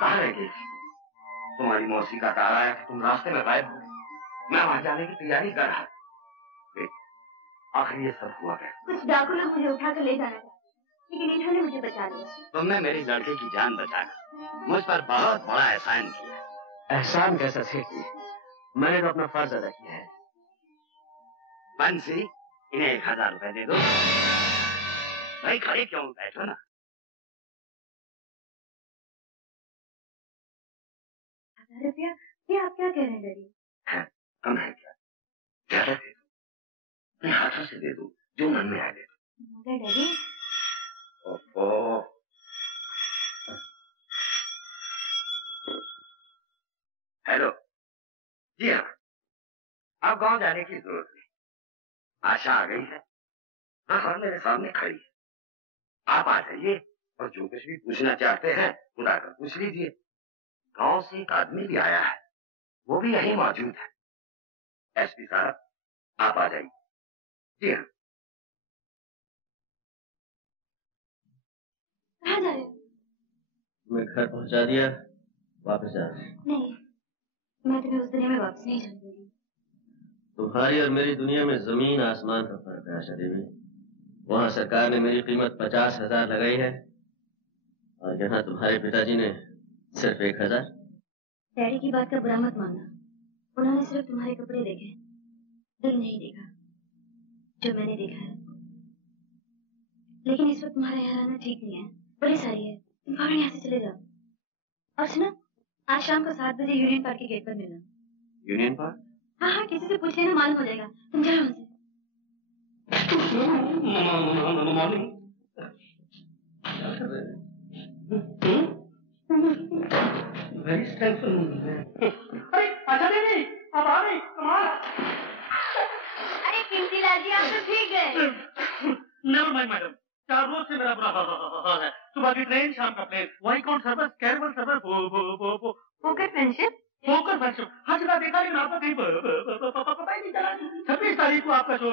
कहाँ रह गई? तुम्हारी मौसी का कहा है कि तुम रास्ते में गायब हो गए। मैं वहां जाने की तैयारी कर रहा। आखिर ये सब हुआ क्या? कुछ डाकू लोग मुझे उठाकर ले जाना चाहते, लेकिन इन्होंने मुझे बचा लिया। तुमने मेरी लड़के की जान बचाकर मुझ पर बहुत बड़ा एहसान किया। एहसान कैसा सेठ जी? मैंने तो अपना फर्ज अदा किया है। बंसी, इन्हें 1000 रुपए दे दो। भाई खड़े क्यों बैठो ना। 1000 रुपया? ये आप क्या कह रहे हैं डैडी? कम है क्या? ज्यादा दे दो, अपने हाथों से दे दो, जो मन में आ दे दो। मगर डैडी, हेलो जी हाँ, अब गांव जाने की जरूरत नहीं। आशा आ गई है, हाँ मेरे सामने खड़ी है। आप आ जाइए और जो कुछ भी पूछना चाहते हैं खुदा कर पूछ लीजिए। गांव से एक आदमी भी आया है, वो भी यहीं मौजूद है। एसपी साहब, आप आ जाइए। जी हाँ। कहाँ जा रहे हो? मैं घर पहुंचा दिया, वापस जा। नहीं, मैं तुम्हें उस दुनिया में वापस नहीं जाने दूंगी। तुम्हारी और मेरी दुनिया में जमीन आसमान का फर्क है आशा देवी। वहाँ सरकार ने मेरी कीमत 50,000 लगाई है और यहाँ तुम्हारे पिताजी ने सिर्फ 1,000। डैडी की बात का बुरा मत मानना, उन्होंने सिर्फ तुम्हारे कपड़े देखे, दिल नहीं देखा जो मैंने देखा है। लेकिन इस वक्त तुम्हारा यहाँ रहना ठीक नहीं है, बड़ी सारी है, तुम फौरन यहाँ से चले जाओ। और सुनो, आज शाम को 7 बजे यूनियन पार्क के गेट पर मिलना। Union park? हाँ हाँ, किसी से पूछ लेना, मालूम हो जाएगा। तुम जाओ हमसे। अरे अच्छा दीदी, आप आ गई, कमाल। अरे कीमती लाल जी, आप तो ठीक गए। नेवर माइंड मैडम, 4 रोज से मेरा बुरा हाल है। सुबह की ट्रेन, शाम का plane, viscount service, caravelle service, Fokker friendship, Fokker friendship, हर जगह देखा, लेकिन आपका कहीं पता ही नहीं चला। 26 तारीख को आपका शो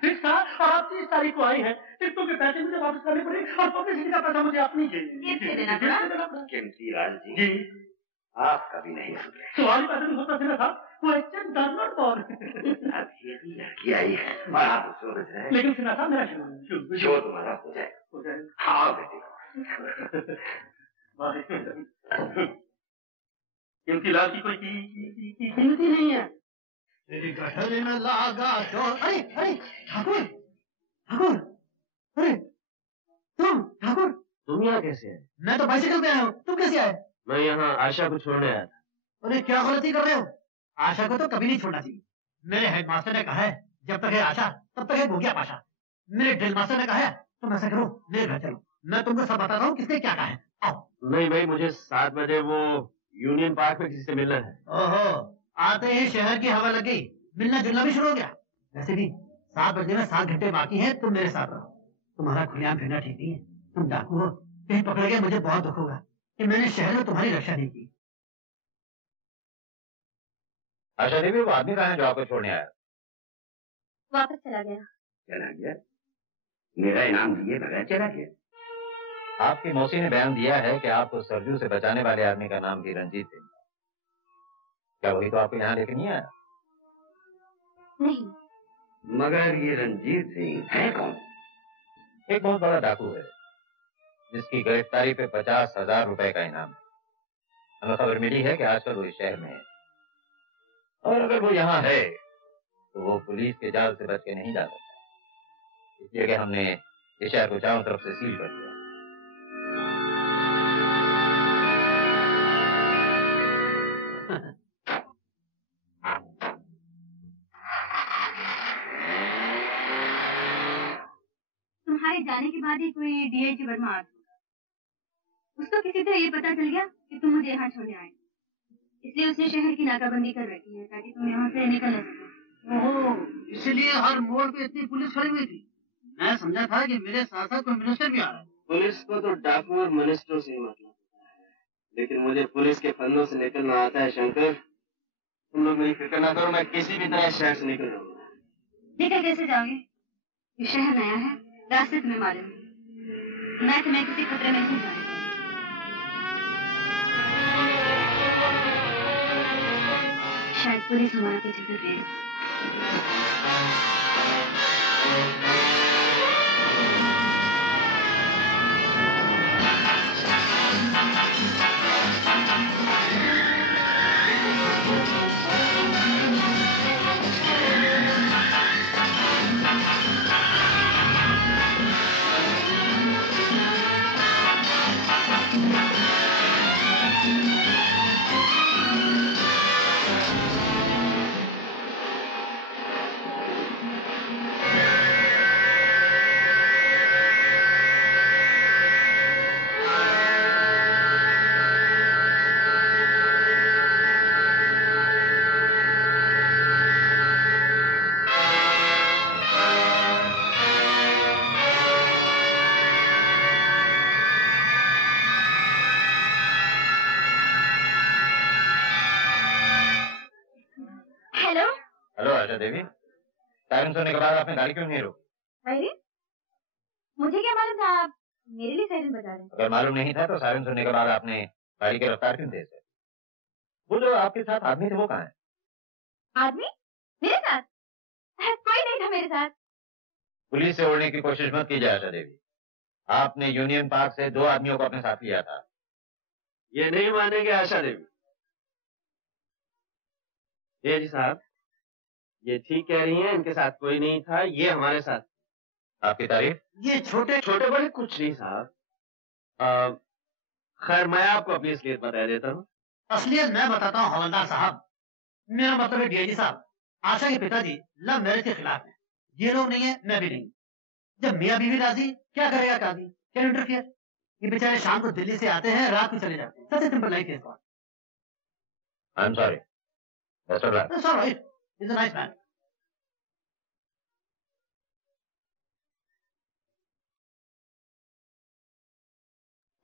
फिक्स था और आप 30 तारीख को आई है। टिकटों के पैसे मुझे वापस करने पड़े और पब्लिसिटी का पैसा मुझे अपनी देना पड़ा। कीमती लाल जी, आप कभी नहीं सुधरे। सवाल पैसे नहीं होता था, क्वेश्चन डज नॉट फॉर। अब ये भी लड़की आई है और आप सोच रहे हैं। लेकिन सुना था मेरा शो तुम्हारा हो जाए। हाँ बेटे, कीमती लाल की कोई कीमत ही नहीं है। गठर में लागा शोर। अरे अरे ठाकुर, ठाकुर, अरे ठाकुर, तुम यहाँ कैसे है? मैं तो बाइसिकल पे आया हूँ, तुम कैसे आए? मैं यहाँ आशा को छोड़ने आया था। अरे क्या गलती कर रहे हो? आशा को तो कभी नहीं छोड़ना चाहिए। मेरे हेडमास्टर ने कहा है, जब तक है आशा तब तक है भूखिया पाशा। मेरे ड्रिल मास्टर ने कहा है, तुम ऐसा करो, मेरे घर चलो, मैं तुमको सब बताता हूँ किसने क्या कहा है। आओ। नहीं भाई, मुझे 7 बजे वो यूनियन पार्क में किसी से मिलना है। ओहो, आते ही शहर की हवा लग गई, मिलना जुलना भी शुरू हो गया। वैसे भी 7 बजे में 7 घंटे बाकी हैं, तुम मेरे साथ रहो। तुम्हारा खुलेआम फिरना ठीक नहीं है, तुम डाकू हो, कहीं पकड़ गए मुझे बहुत दुख होगा कि मैंने शहर में तुम्हारी रक्षा नहीं की। आशा देवी, वो आदमी कहाँ है जो आपको छोड़ने आया? वापस चला गया। चला गया? मेरा इनाम दिए बगैर चला गया? आपकी मौसी ने बयान दिया है कि आपको सरजू से बचाने वाले आदमी का नाम भी रंजीत सिंह। क्या वही तो आपको यहाँ लेके नहीं आया? नहीं। मगर ये रंजीत सिंह है कौन? एक बहुत बड़ा डाकू है जिसकी गिरफ्तारी पे 50,000 रुपए का इनाम है। हमें खबर मिली है कि आजकल वो इस शहर में है, और अगर वो यहाँ है तो वो पुलिस के जाल से बच के नहीं जा सकता। इसलिए कि हमने इस शहर को चारों तरफ से सील कर दिया। तुम्हारे जाने के बाद ही कोई डीआईजी वर्मा आ गया। उसको किसी तरह ये पता चल गया कि तुम मुझे यहाँ छोड़ने आए, इसलिए उसने शहर की नाकाबंदी कर रखी है ताकि तुम यहाँ से निकल न सको। ओह, इसलिए हर मोड़ पे इतनी पुलिस खड़ी हुई थी। मैं समझा था कि मेरे साथ साथ कोई मिनिस्टर भी आ रहा है। पुलिस को तो डाकू और मिनिस्टरों से ही मतलब है, लेकिन मुझे पुलिस के फंदों से निकलना आता है शंकर। तुम लोग मेरी फिक्र ना करो, मैं किसी भी तरह शहर से निकल जाऊंगा। निकल कैसे जाओगे? ये शहर नया है, रास्ते तुम्हें मालूम है। मैं तुम्हें किसी खतरे में नहीं जाने दूंगी। पुलिस हमारा पीछे कर रही है। देवी, सायरन सुनने के बाद आपने गाड़ी क्यों नहीं रोकी? अरे मुझे क्या मालूम था आप मेरे लिए सायरन बजा रहे हैं? अगर मालूम नहीं था तो सायरन सुनने के बाद आपने गाड़ी की रफ्तार क्यों तेज कर? वो जो आपके साथ आदमी थे वो कहाँ है? आदमी? मेरे साथ? कोई नहीं था मेरे साथ। पुलिस से उड़ने की कोशिश मत कीजिए आशा देवी। आपने यूनियन पार्क से 2 आदमियों को अपने साथ लिया था। ये नहीं मानेंगे आशा देवी। ये जी साहब, ये ठीक कह रही हैं, इनके साथ कोई नहीं था, ये हमारे साथ। आपकी तारीफ? ये छोटे छोटे बड़े कुछ नहीं साहब। खैर मैं आपको अपनी असलियत बता देता हूँ। असलियत मैं बताता हूँ हवलदार साहब। मेरा मतलब है डीआईजी साहब, आशा के पिताजी लव मैरिज के खिलाफ हैं। ये लोग नहीं है, मैं भी नहीं। जब मियाँ बीवी राजी, क्या करेगा काजी? Can interfere? ये बेचारे शाम को दिल्ली से आते हैं, रात को चले जाते हैं। सबसे सिंपल लाइफ है। I am sorry. That's all right. That's all right. He's a nice man.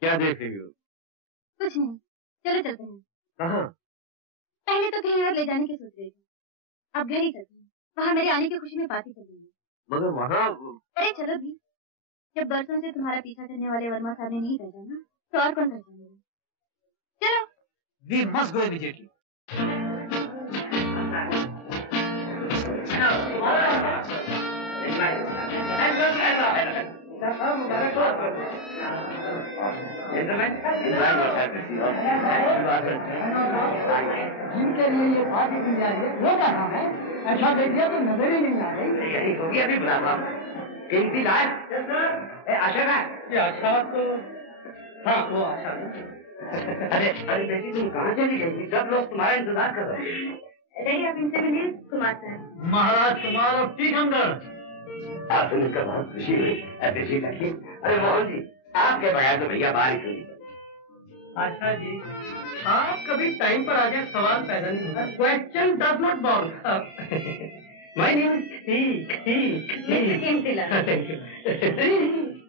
क्या देख रही हो? कुछ नहीं, चलो चलते हैं। कहाँ? पहले तो कहीं और ले जाने की सोच रही थी, अब घर ही चलते हैं। वहाँ मेरे आने की खुशी में पार्टी करेंगे। मगर वहाँ? अरे चलो भी, जब बरसों से तुम्हारा पीछा करने वाले वर्मा साहब ने नहीं पहचाना, तो और कौन पहचानेगा? चलो। We must go immediately. जिनके लिए ये पार्टी की जा रही है वो कहाँ है? ऐसा देख दिया तो नजर ही नहीं आ रही। यही होगी अभी बुलावा। एक दिन आए? आशा का? ये आशा तो हाँ वो आशा। अरे बेटी तुम कहाँ चली गई? सब लोग तुम्हारा इंतजार कर रहे हैं। रही आप इनसे मिलिए कुमार साहब। महाराज कुमार और टीकमगढ़। आप सुनकर बहुत खुशी हुई। बेटी लगी। अरे मोहन जी, आपके बगैर तो भैया बाहर ही नहीं। आशा जी, आप कभी टाइम पर आ जाए सवाल पैदा नहीं होता। Question does not ball. My name is ठीक।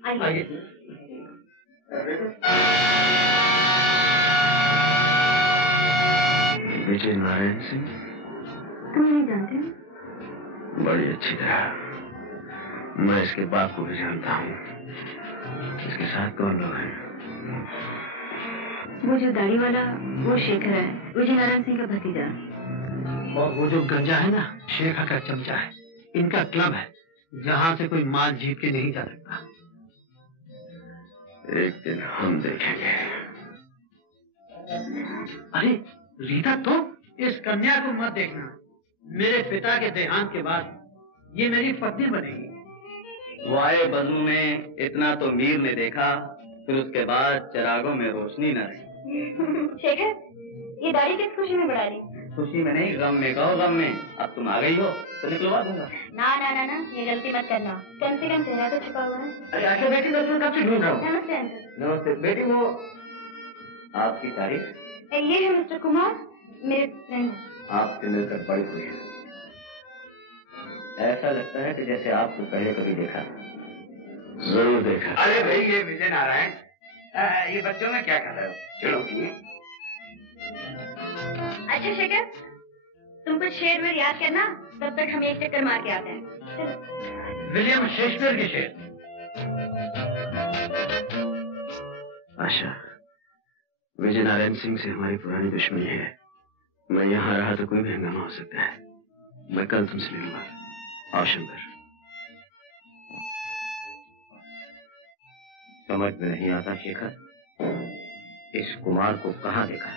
आइए। विजय नारायण सिंह? तुम नहीं जानते? बड़ी अच्छी तरह। मैं इसके बाप को भी जानता हूँ। इसके साथ कौन लोग हैं? वो जो दाढ़ी वाला, वो शेखर है, विजय नारायण सिंह का भतीजा। और वो जो गंजा है ना, शेखर का चमचा है। इनका क्लब है, जहाँ से कोई माल जीत के नहीं जा सकता। एक दिन हम देखेंगे। अरे रीता, तो इस कन्या को मत देखना। मेरे पिता के देहांत के बाद ये मेरी पत्नी बनेगी। वाए बजू में इतना तो मीर ने देखा, फिर उसके बाद चिरागों में रोशनी न रही। शेखर, ये दाढ़ी किस खुशी में बढ़ा रही? खुशी में नहीं, गम में। कहो गम में। अब तुम आ गई हो तो निकलवा दूंगा। ना ना ना ना, ये गलती मत करना। कम से कम चेहरा तो छुपा हुआ है। अरे आशा बेटी, मैं तुम्हें कब से ढूंढ रहा हूँ। नमस्ते अंकल। नमस्ते बेटी। वो आपकी तारीफ? ये है मिस्टर कुमार, मेरे फ्रेंड। आपसे मिलकर बड़ी खुशी है। ऐसा लगता है कि जैसे आपको पहले कभी देखा। जरूर देखा। अरे भाई, ये विजय नारायण, ये बच्चों में क्या कर रहे हो? चलो की। अच्छा शेखर, तुम कुछ शेर वेर याद करना, तब तक हम एक चक्कर मार के आते हैं। विलियम शेक्सपियर के शेर। आशा, विजय नारायण सिंह से हमारी पुरानी दुश्मनी है। मैं यहाँ रहा तो कोई भी हंगामा हो सकता है। मैं कल तुमसे ले लूंगा। आओ शंकर। समझ में नहीं आता शेखर, इस कुमार को कहाँ देखा?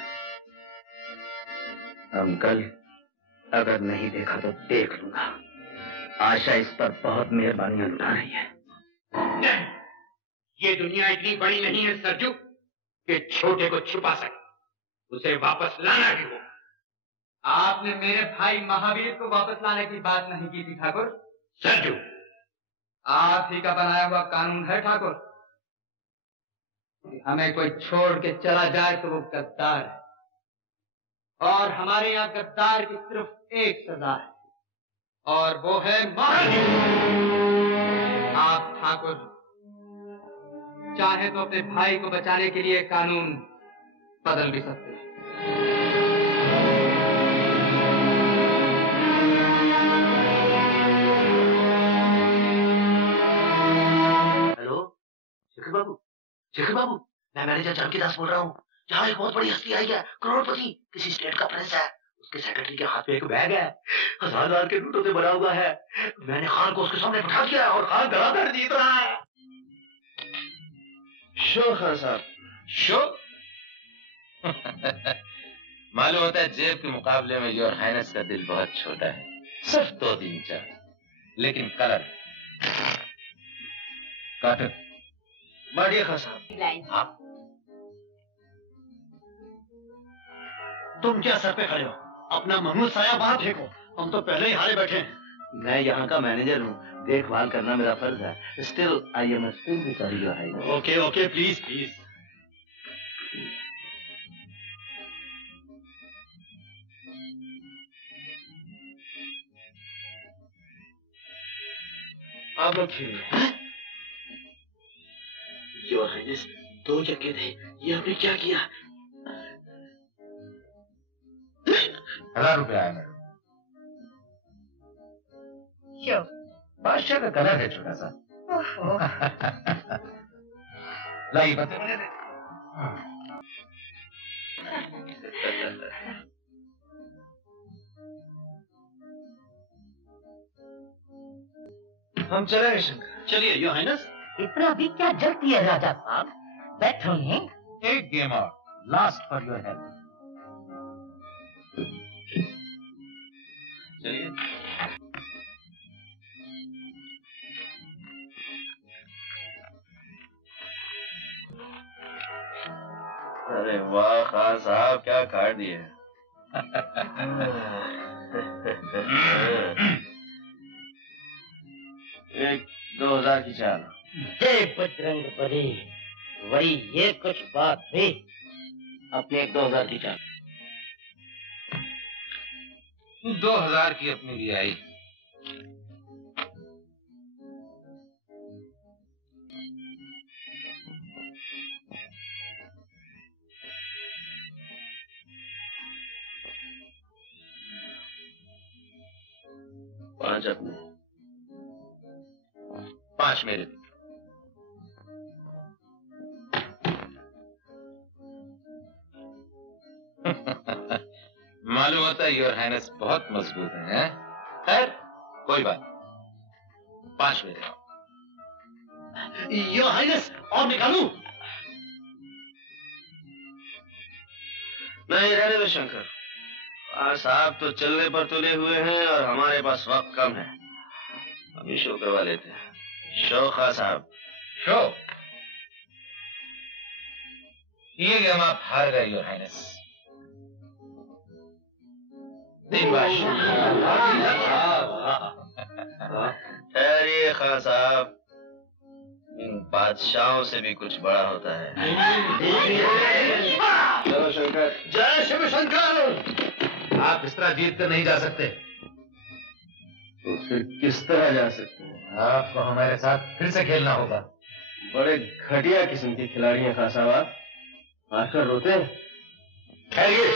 अंकल, अगर नहीं देखा तो देख लूंगा। आशा इस पर बहुत मेहरबानियां लुटा रही है। नहीं, ये दुनिया इतनी बड़ी नहीं है सरजू कि छोटे को छुपा सके। उसे वापस लाना भी हो। आपने मेरे भाई महावीर को वापस लाने की बात नहीं की थी ठाकुर। सरजू, आप ही का बनाया हुआ कानून है ठाकुर। हमें कोई छोड़ के चला जाए तो वो गद्दार है, और हमारे यहाँ गद्दार की सिर्फ एक सजा है, और वो है मौत। आप ठाकुर चाहे तो अपने भाई को बचाने के लिए कानून बदल भी सकते हैं। हेलो शेखर बाबू, मैं मैनेजर जानकी दास बोल रहा हूँ। यहाँ एक बहुत बड़ी हस्ती आई है, करोड़पति, किसी स्टेट का प्रिंस है। उसके सेक्रेटरी के हाथ में एक बैग है, 1000 के नोटों से भरा हुआ है। मैंने खान को उसके सामने बिठा दिया और खान धड़ाधड़ जीत रहा है। शो खान साहब, शो? मालूम होता है जेब के मुकाबले में योर हाइनेस का दिल बहुत छोटा है, सिर्फ 2-3 चार, लेकिन कलर काटन। बढ़िया खान साहब। हाँ, तुम क्या सर पे खड़े हो? अपना महमूद साया बाहर फेंको, हम तो पहले ही हारे बैठे हैं। मैं यहाँ का मैनेजर हूँ, देखभाल करना मेरा फर्ज है। Still I am still sorry your highness. Okay okay, please please. आप लोग खेलिए। योर हाइनेस, 2 चक्के थे, ये आपने क्या किया? 1000 रुपया आया मैडम। बादशाह का कलर है छोटा सा। लाइए पत्ते मुझे दे। हम चलेंगे शंकर। चलिए योर हाइनेस। इतना भी क्या जल्दी है राजा साहब, बैठिए। एक गेम और, लास्ट फॉर योर हेल्प। चलिए। अरे वाह खान साहब, क्या काट दिए। एक 2000 की चाल। जय बजरंग बली, वही ये कुछ बात थी। अपनी एक 2000 की चाल। 2000 की अपनी भी आई। पांच अपने, 5 मेरे थे। मालूम होता है योर हाइनेस बहुत मजबूत है। खैर कोई बात, 5 मेरे। योर हाइनेस, और निकालू? नहीं, रहने दो शंकर। साहब तो चलने पर तुले हुए हैं और हमारे पास वक्त कम है। अभी शो करवा लेते हैं। शो खान साहब। शो? ये गेम आप हार गए योर हाइनेस। ठहरिए खान साहब, इन बादशाहों से भी कुछ बड़ा होता है। चलो शंकर। जय शिव शंकर। आप इस तरह जीत कर नहीं जा सकते। तो फिर किस तरह जा सकते हैं? आपको हमारे साथ फिर से खेलना होगा। बड़े घटिया किस्म के खिलाड़ी हैं खान साहब आप, आकर रोते हैं। ठहरिए।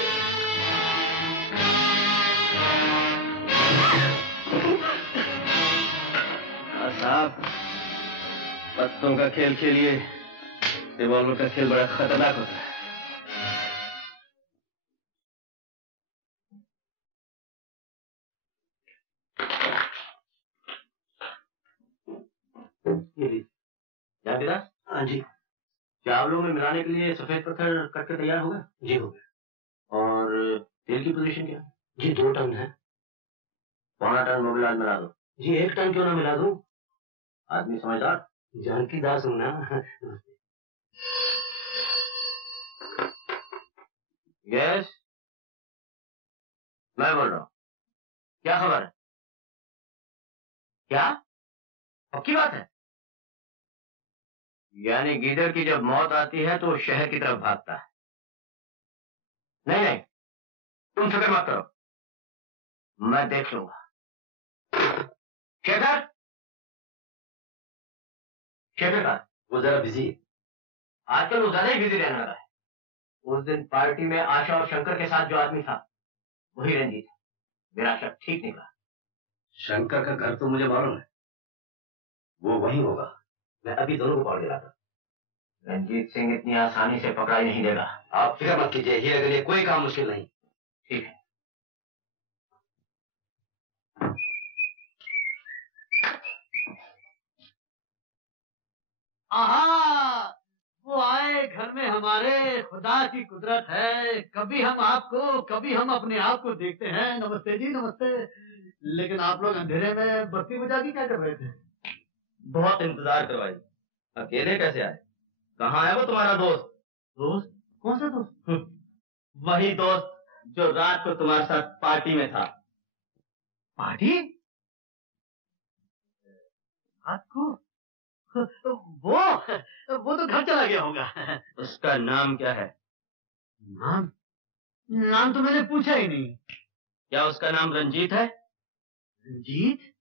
साहब, पत्तों का खेल खेलिए, रिवॉल्वर का खेल बड़ा खतरनाक होता है। ये लीजिए। क्या मेरा? हाँ जी। चावलों में मिलाने के लिए सफेद पत्थर कट के तैयार होगा? जी हो गया। और तेल की पोजीशन क्या? जी 2 टन है। 1.25 टन मोबिल ऑयल मिला दो। जी 1 टन क्यों ना मिला दूं? आदमी समझदार। जानकी दास हूं ना। यस, मैं बोल रहा हूँ। क्या खबर है? क्या पक्की बात है? यानी गीदड़ की जब मौत आती है तो वो शहर की तरफ भागता है। नहीं नहीं, तुम फिक्र मत करो, मैं देख लूंगा। शेखर, शेखर का वो जरा बिजी है आजकल, वो ज्यादा ही बिजी रहने लगा है। उस दिन पार्टी में आशा और शंकर के साथ जो आदमी था वही रंजीत है। मेरा शक ठीक निकला। शंकर का घर तो मुझे मालूम है, वो वहीं होगा। मैं अभी दोनों को पकड़ दिलाता। रंजीत सिंह इतनी आसानी से पकड़ाई नहीं देगा। आप फिक्र मत कीजिए, हीरे के लिए कोई काम मुश्किल नहीं। ठीक है। आहा, वो आए घर में हमारे, खुदा की कुदरत है। कभी हम आपको, कभी हम अपने आप को देखते हैं। नमस्ते जी, नमस्ते। लेकिन आप लोग अंधेरे में बत्ती बुझा के क्या कर रहे थे? बहुत इंतजार करवाई, अकेले कैसे आए? कहाँ है वो तुम्हारा दोस्त? दोस्त? कौन सा दोस्त? वही दोस्त जो रात को तुम्हारे साथ पार्टी में था। पार्टी? रात को? वो तो घर चला गया होगा। उसका नाम क्या है? नाम? नाम तो मैंने पूछा ही नहीं। क्या उसका नाम रंजीत है? रंजीत?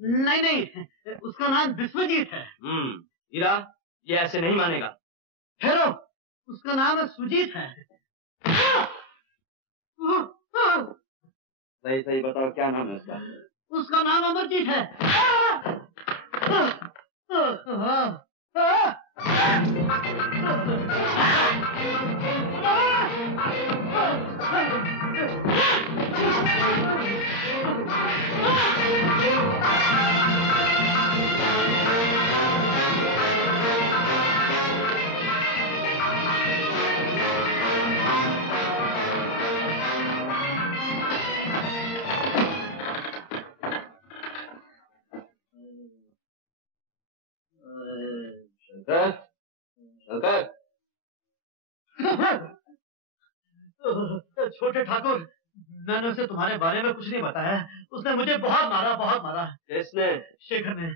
नहीं नहीं, उसका नाम विश्वजीत है। हीरा, ये ऐसे नहीं मानेगा। हेलो, उसका नाम सुजीत है। सही सही बताओ, क्या नाम है उसका? उसका नाम अमरजीत है। शंकर, शंकर। छोटे ठाकुर, मैंने उसे तुम्हारे बारे में कुछ नहीं बताया। उसने मुझे बहुत मारा, बहुत मारा। किसने? शेखर ने।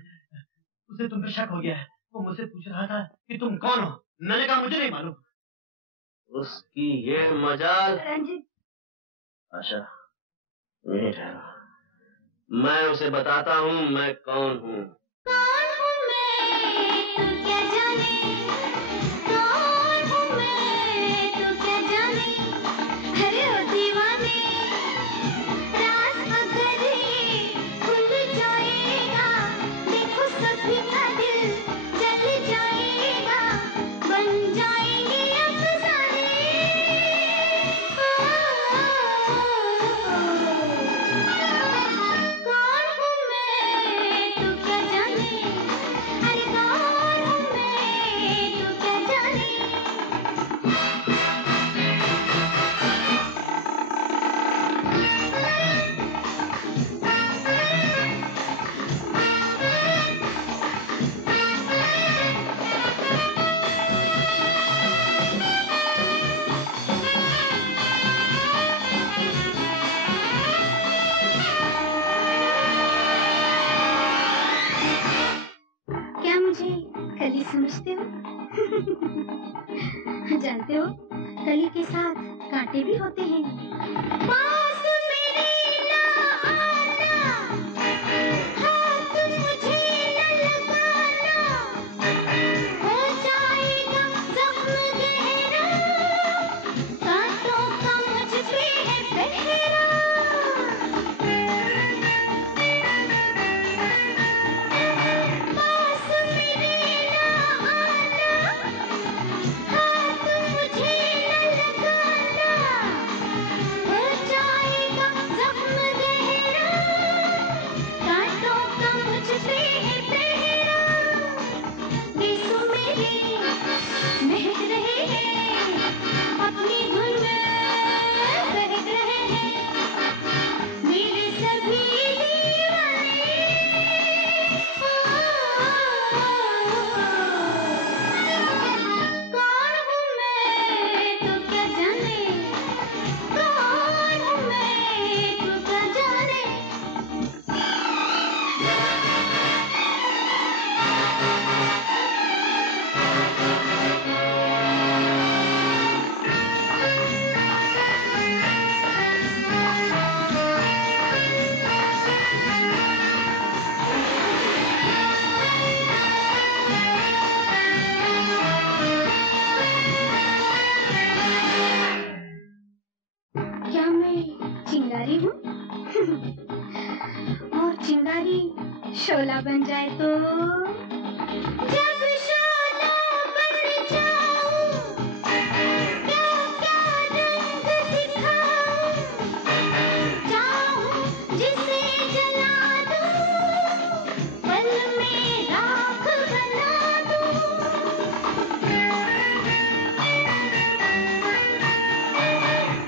उसे तुम पे शक हो गया है। वो मुझसे पूछ रहा था कि तुम कौन हो। मैंने कहा मुझे नहीं मालूम। उसकी ये मजाल। रंजीत। आशा, नहीं ठहरा, मैं उसे बताता हूँ मैं कौन हूँ। कौन हूँ मैं, तू क्या जाने। कौन हूँ मैं, तू क्या जाने। अरे ओ दीवाने, राज अगर ये खुल जाएगा, देखो सभी का दिल जल जाएगा, बन जाएंगे अफसाने। कौन हूँ मैं, तू क्या जाने। अरे कौन हूँ मैं, तू क्या जाने। क्या मुझे कली समझते हो? जानते हो, कली के साथ कांटे भी होते हैं। पास मेरे ना आना, हाथ मुझे न लगाना, हो जाएगा जख्म गहरा, कांटों का मुझ पे है पहरा। पास मेरे ना आना, हाथ मुझे न लगाना, हो जाएगा चिंगारी हूँ। और चिंगारी शोला बन जाए तो जब शोला बन जाऊं क्या क्या रंग दिखाऊं, चाहूं जिसे जला दूं पल में राख बना दूं।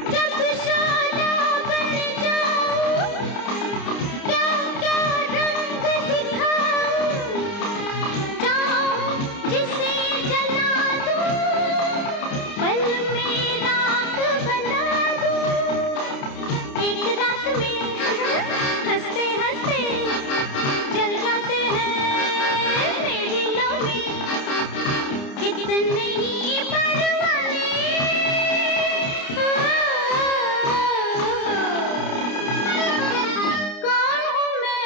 जब शोला बन जाऊं क्या क्या रंग दिखाऊं, चाहूं जिसे जला दूं पल में राख बना दूं। एक रात में हंसते हंसते जल जाते हैं मेरी लोगे कितने ही परवाने। कौन हूँ मैं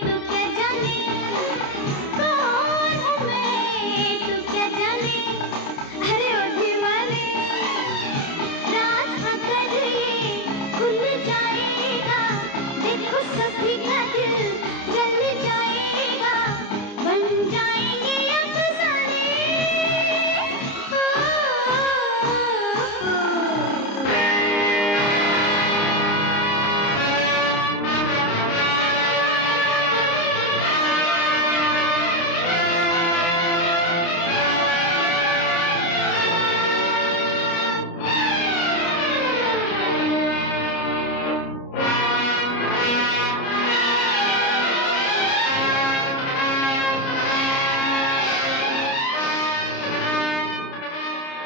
तू क्या जाने, कौन हूँ मैं तू क्या जाने। अरे ओ दीवाने राज अगर ये खुल जाएगा, देखो सभी का दिल जल जाएगा, बन जाएंगे अफसाने।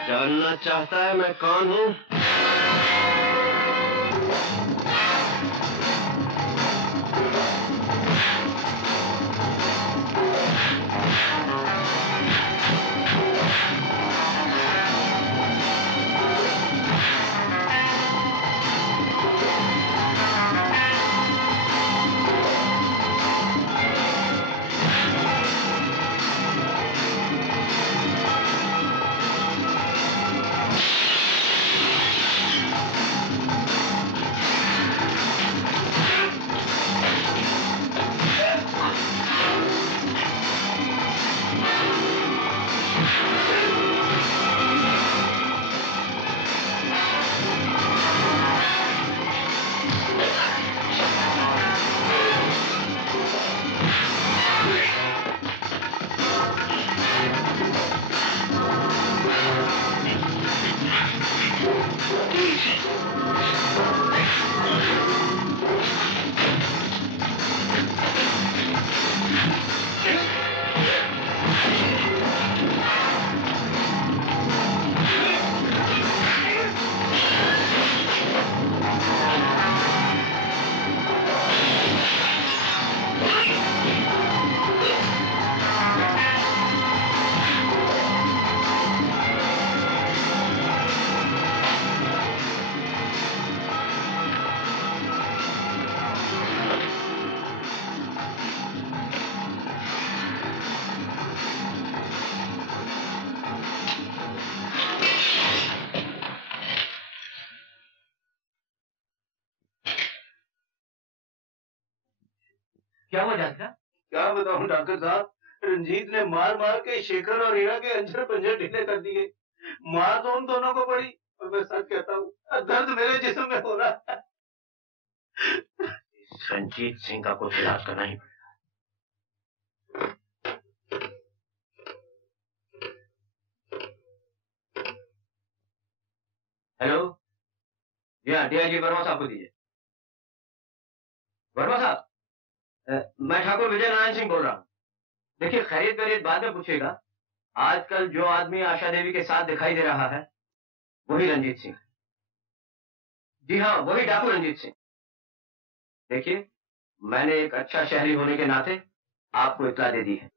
जानना चाहता है मैं कौन हूँ? क्या हुआ जानता? क्या बताऊं डॉक्टर साहब, रंजीत ने मार मार के शेखर और हीरा के अंजर पंजर ढीले कर दिए। मार तो उन दोनों को पड़ी, और मैं सच कहता हूँ दर्द मेरे जिस्म में हो रहा है। रंजीत सिंह का कुछ इलाज करना ही पड़ेगा। हेलो, जी हाँ, डीआईजी वर्मा साहब को दीजिए। वर्मा साहब, मैं ठाकुर विजय नारायण सिंह बोल रहा हूँ। देखिए, खैरियत वैरियत बाद में पूछेगा। आजकल जो आदमी आशा देवी के साथ दिखाई दे रहा है वही रंजीत सिंह। जी हाँ, वही डाकू रंजीत सिंह। देखिए, मैंने एक अच्छा शहरी होने के नाते आपको इत्तला दे दी है।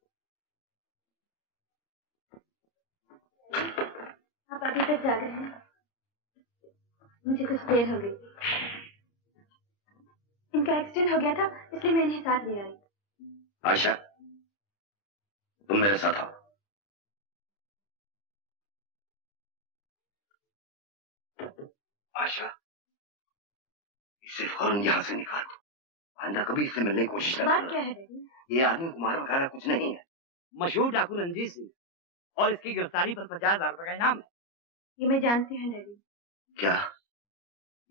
आप अभी तक जा रहे हैं? मुझे कुछ देर हो गई। इनका एक्सीडेंट हो गया था, इसलिए मैं इन्हें साथ ले आई। आशा, तुम मेरे साथ आओ। आशा, इसे फौरन यहाँ से निकालो, आइंदा कभी इससे मिलने की कोशिश बात क्या है डैडी? ये आदमी तुम्हारा वगैरह कुछ नहीं है। मशहूर डाकू रंजीत सिंह और इसकी गिरफ्तारी पर 50,000 रुपए का इनाम है। ये मैं जानती हूँ डैडी। क्या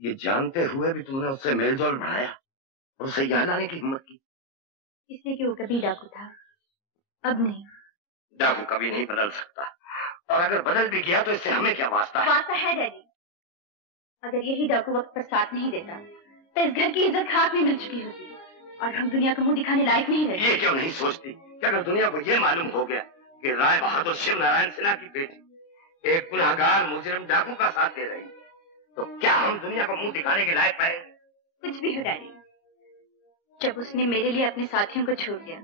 ये जानते हुए भी तुमने उससे मेलजोल बढ़ाया और उसे यहाँ लाने की हिम्मत की? इसलिए कि वो कभी डाकू था, अब नहीं। डाकू कभी नहीं बदल सकता, और अगर बदल भी गया तो इससे हमें क्या वास्ता है? वास्ता है डैडी। अगर यही डाकू वक्त पर साथ नहीं देता तो इस घर की इज्जत खाक में मिल चुकी होती और हम दुनिया को मुंह दिखाने लायक नहीं रहते। ये क्यों नहीं सोचती कि अगर दुनिया को ये मालूम हो गया कि राय बहादुर शिव नारायण सिन्हा की बेटी एक गुनहगार मुजरिम डाकू का साथ दे रही, तो क्या हम दुनिया को मुंह दिखाने के लायक पाए? कुछ भी हो डैडी, जब उसने मेरे लिए अपने साथियों को छोड़ दिया,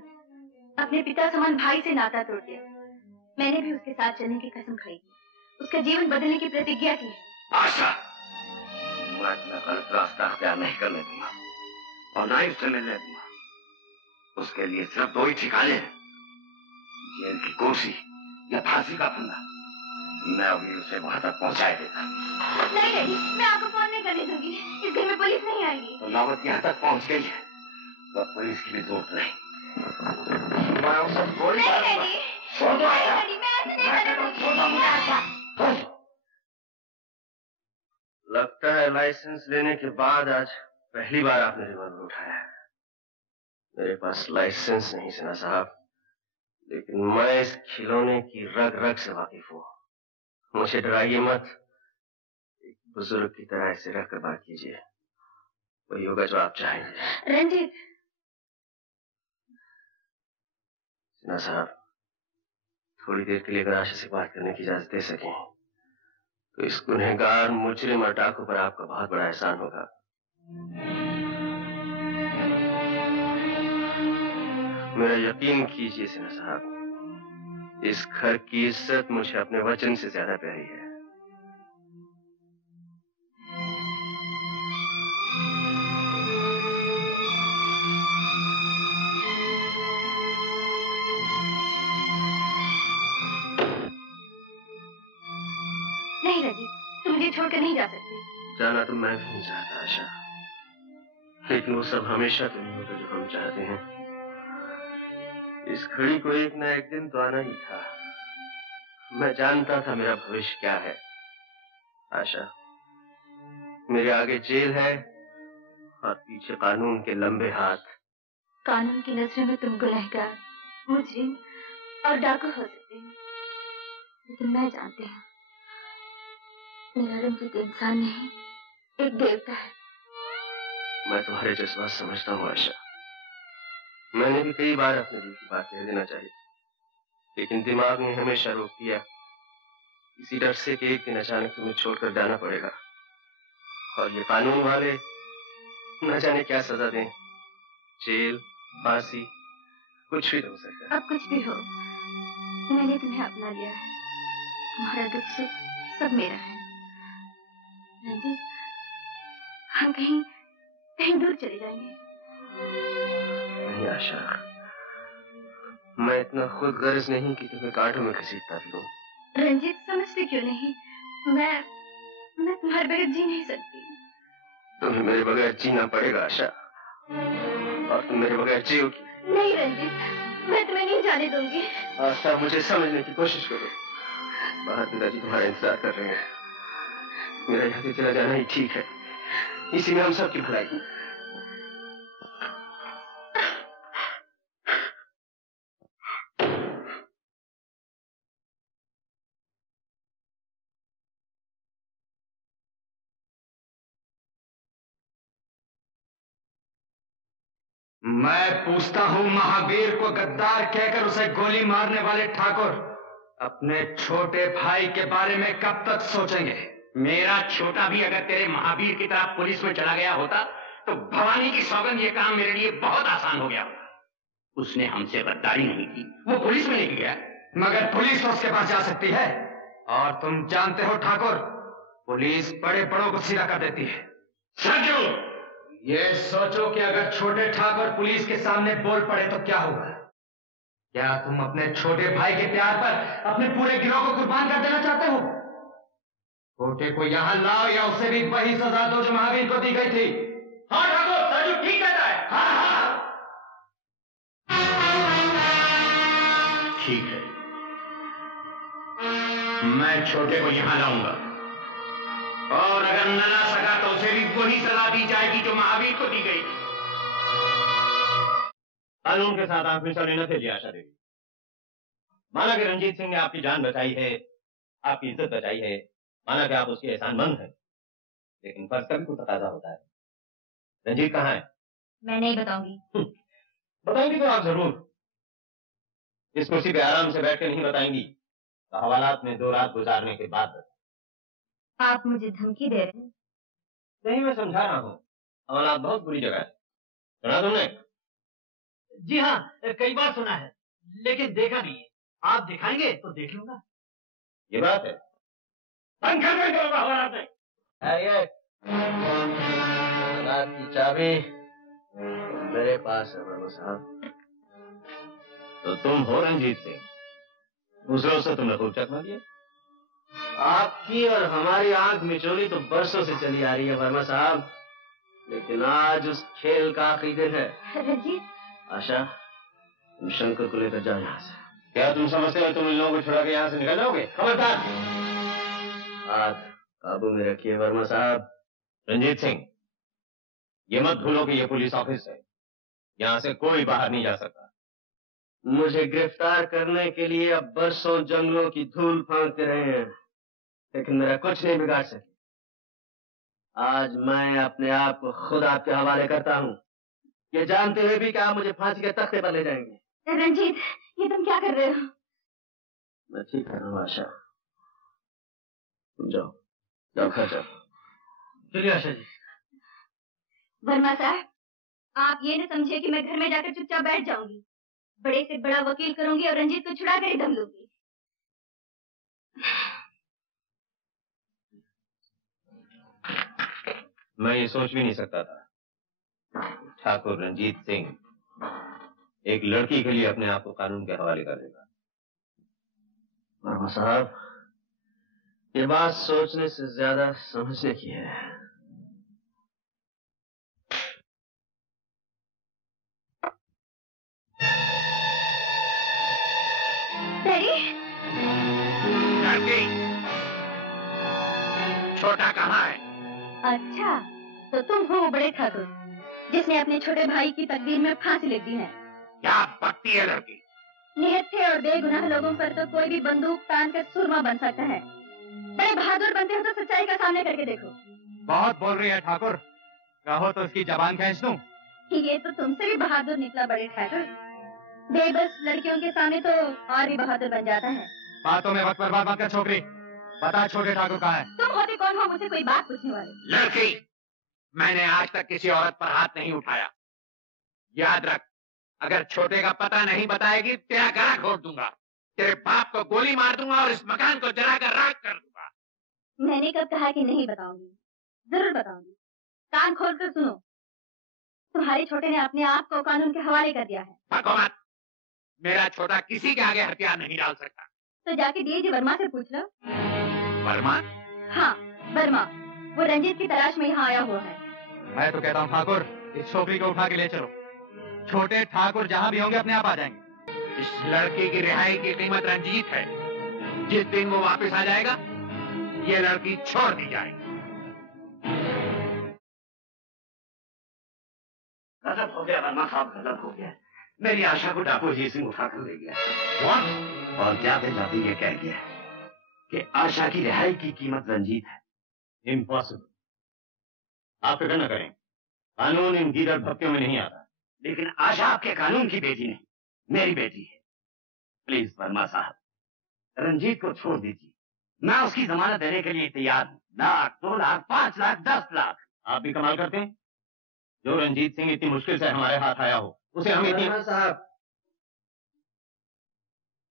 अपने पिता समान भाई से नाता तोड़ दिया, मैंने भी उसके साथ चलने की कसम खाई, उसका जीवन बदलने की प्रतिज्ञा की है। आशा, मैं अपना गलत रास्ता अख्तियार नहीं करने दूंगा और ना ही उससे मिलने दूंगा। उसके लिए सिर्फ दो ही ठिकाने हैं, जेल की कुर्सी या फांसी का फंदा। मैं अभी उसे वहां तक पहुंचाए देता। नहीं डैडी, मैं आपको फोन नहीं करने दूंगी, इस घर में पुलिस नहीं आएगी। तो नौबत यहाँ तक पहुंच गई है, तो पुलिस की भी जरूरत नहीं। मैं उसे गोली मारूंगा। छोड़ दो आशा। मैं ऐसे नहीं करने दूंगी। लगता है लाइसेंस लेने के बाद आज पहली बार आपने रिवॉल्वर उठाया है। मेरे पास लाइसेंस नहीं सिन्हा साहब, लेकिन मैं इस खिलौने की रग रग से वाकिफ हूँ। मुझे डराइए मत, एक बुजुर्ग की तरह ऐसे रहकर बात कीजिए, वही होगा जो आप चाहेंगे। रंजीत। सिन्हा साहब, थोड़ी देर के लिए अगर आशा से बात करने की इजाजत दे सकें तो इस गुनहगार मुजरिम और डाकू पर आपका बहुत बड़ा एहसान होगा। मेरा यकीन कीजिए सिन्हा साहब, इस घर की इज्जत मुझे अपने वचन से ज्यादा प्यारी है। नहीं रंजीत, तुम मुझे छोड़कर नहीं जा सकते। जाना तो मैं भी नहीं चाहता आशा, लेकिन वो सब हमेशा तो नहीं होता जो हम चाहते हैं। इस घड़ी को एक न एक दिन तो आना ही था। मैं जानता था मेरा भविष्य क्या है। आशा, मेरे आगे जेल है और पीछे कानून के लंबे हाथ। कानून की नजरों में तुम गुनहगार, मुजरिम और डाकू हो सकते हो, लेकिन मैं जानती हूँ मेरा रंजीत इंसान नहीं, एक देवता है। मैं तुम्हारे जज्बात समझता हूँ आशा। मैंने भी कई बार अपने दिल की बात कह देना चाहिए, लेकिन दिमाग ने हमेशा रोक दिया, इसी डर से कि एक दिन अचानक तुम्हें छोड़कर जाना पड़ेगा और ये कानून वाले न जाने क्या सजा दें, जेल, फांसी, कुछ भी हो सकता है। अब कुछ भी हो, मैंने तुम्हें अपना लिया है, तुम्हारा दुख सुख सब मेरा है। रंजीत, हम कहीं दूर चले जाएंगे। नहीं आशा, मैं इतना खुद गर्ज नहीं कि तुम्हें कांटों में घसीटता फिरूं। रंजीत, समझते क्यों नहीं? मैं तुम्हारे बगैर जी नहीं सकती। तुम्हें मेरे बगैर जीना पड़ेगा आशा, और तुम मेरे बगैर जियोगी। नहीं रंजीत, मैं तुम्हें नहीं जाने दूंगी। आशा, मुझे समझने की कोशिश करो। बाहर पिताजी तुम्हारा इंतजार कर रहे हैं। मेरा यहाँ से चला जाना ही ठीक है, इसी में हम सबकी भलाई है। मैं पूछता हूं, महावीर को गद्दार कहकर उसे गोली मारने वाले ठाकुर अपने छोटे भाई के बारे में कब तक सोचेंगे? मेरा छोटा भी अगर तेरे महावीर की तरह पुलिस में चला गया होता तो भवानी की सौगंध ये काम मेरे लिए बहुत आसान हो गया होता। उसने हमसे गद्दारी नहीं की, वो पुलिस में नहीं गया। मगर पुलिस तो उसके पास जा सकती है, और तुम जानते हो ठाकुर, पुलिस बड़े बड़ों को सीधा कर देती है। सरजू, ये सोचो कि अगर छोटे ठाकुर पुलिस के सामने बोल पड़े तो क्या होगा? क्या तुम अपने छोटे भाई के प्यार पर अपने पूरे गिरोह को कुर्बान कर देना चाहते हो? छोटे को यहां लाओ या उसे भी वही सजा दो जो महावीर को दी गई थी। हाँ ठाकुर, सरजू ठीक कहता है। हाँ हाँ ठीक है, मैं छोटे को यहां लाऊंगा, और अगर न ला सका तो उसे भी वही सजा दी जाएगी जो महावीर को दी गई। कानून के साथ आंख मिचौली न थे आशा देवी। माना कि रंजीत सिंह ने आपकी जान बचाई है, आपकी इज्जत बचाई है, माना कि आप उसके एहसानमंद हैं, लेकिन फर्ज का भी कुछ तकाजा होता है। रंजीत कहाँ है? मैं नहीं बताऊंगी। बताएंगी तो आप जरूर। इस कुर्सी पे आराम से बैठ के नहीं बताएंगी तो हवालात में 2 रात गुजारने के बाद बताएंगी। आप मुझे धमकी दे रहे हैं? नहीं, मैं समझा रहा हूँ, हवालात बहुत बुरी जगह है। सुना तुमने? जी हाँ, कई बार सुना है, लेकिन देखा नहीं है। आप दिखाएंगे तो देख लूंगा। ये बात है। पंखा में होगा हवालात में। रात की चाबी मेरे पास है वर्मा साहब। तो तुम हो रंजीत सिंह? दूसरों से तुमने खूब चकमा दिया। आपकी और हमारी आंख मिचोली तो बरसों से चली आ रही है वर्मा साहब, लेकिन आज उस खेल का आखिरी दिन है। रंजीत, आशा, तुम शंकर को लेकर जाओ यहाँ से। क्या तुम समझते हो तुम इन लोगों को छुड़ा के यहाँ से निकल जाओगे? खबरदार! हाथ काबू में रखिए वर्मा साहब। रंजीत सिंह, ये मत भूलो कि ये पुलिस ऑफिस है, यहाँ से कोई बाहर नहीं जा सकता। मुझे गिरफ्तार करने के लिए अब बरसों जंगलों की धूल फांकते रहे हैं, लेकिन मेरा कुछ नहीं बिगाड़ सके। आज मैं अपने आप को खुद आपके हवाले करता हूँ, ये जानते हुए भी कि आप मुझे फांसी के तख्ते पर ले जाएंगे। रंजीत, ये तुम क्या कर रहे हो? मैं ठीक कर रहा हूँ आशा, तुम जाओ, जाओ घर जाओ। चलिए आशा जी। वर्मा साहब, आप ये न समझे कि मैं घर में जाकर चुपचाप बैठ जाऊंगी। बड़े से बड़ा वकील करूंगी और रंजीत को छुड़ा कर ही दम लूंगी। मैं ये सोच भी नहीं सकता था ठाकुर रंजीत सिंह एक लड़की के लिए अपने आप को कानून के हवाले कर देगा। वर्मा साहब, ये बात सोचने से ज्यादा समझने की है। छोटा कहाँ है? अच्छा, तो तुम हो वो बड़े ठाकुर जिसने अपने छोटे भाई की तकदीर में फांसी लिख दी है। क्या बकती है लड़की? निहत्थे और बेगुनाह लोगों पर तो कोई भी बंदूक तान कर सुरमा बन सकता है। बड़े बहादुर बनते हो तो सच्चाई का सामने करके देखो। बहुत बोल रही है ठाकुर, कहो तो उसकी जबान खींच दूं। ये तो तुमसे भी बहादुर निकला बड़े ठाकुर। बेबस लड़कियों के सामने तो और भी बहादुर बन जाता है। बातों में वक्त बर्बाद मत कर छोकरी, बता छोटे ठाकुर कहाँ है? तुम होते कौन हो मुझसे कोई बात पूछने वाले? लड़की, मैंने आज तक किसी औरत पर हाथ नहीं उठाया। याद रख, अगर छोटे का पता नहीं बताएगी तेरा गला घोट दूंगा, तेरे बाप को गोली मार दूंगा और इस मकान को जलाकर राख कर दूंगा। मैंने कब कहा कि नहीं बताऊंगी? जरूर बताऊंगी। कान खोल कर सुनो, तुम्हारे छोटे ने अपने आप को कानून के हवाले कर दिया है। भगो मत, मेरा छोटा किसी के आगे हथियार नहीं डाल सकता। तो जाके डीएजी वर्मा से पूछ लो। वर्मा? हाँ, वर्मा, वो रंजीत की तलाश में यहाँ आया हुआ है। मैं तो कहता हूँ ठाकुर, इस छोकरी को उठा के ले चलो। छोटे ठाकुर जहाँ भी होंगे अपने आप आ जाएंगे। इस लड़की की रिहाई की कीमत रंजीत है। जिस दिन वो वापस आ जाएगा, ये लड़की छोड़ दी जाएगी। गलत हो गया वर्मा साहब, गलत हो गया। मेरी आशा को डाकू अजीत सिंह उठा कर ले गया। कौन? और जाते जाते ये कह गया कि आशा की रिहाई की कीमत रंजीत है। इम्पॉसिबल। आप फिक्र न करें, कानून इन गीदड़ भक्तियों में नहीं आता। लेकिन आशा आपके कानून की बेटी नहीं, मेरी बेटी है। प्लीज वर्मा साहब, रंजीत को छोड़ दीजिए। मैं उसकी जमानत देने के लिए तैयार हूँ। 1 लाख, 2 लाख, 5 लाख, 10 लाख। आप भी कमाल करते हैं। जो रंजीत सिंह इतनी मुश्किल से हमारे हाथ आया हो, उसे हम इतनी... साहब,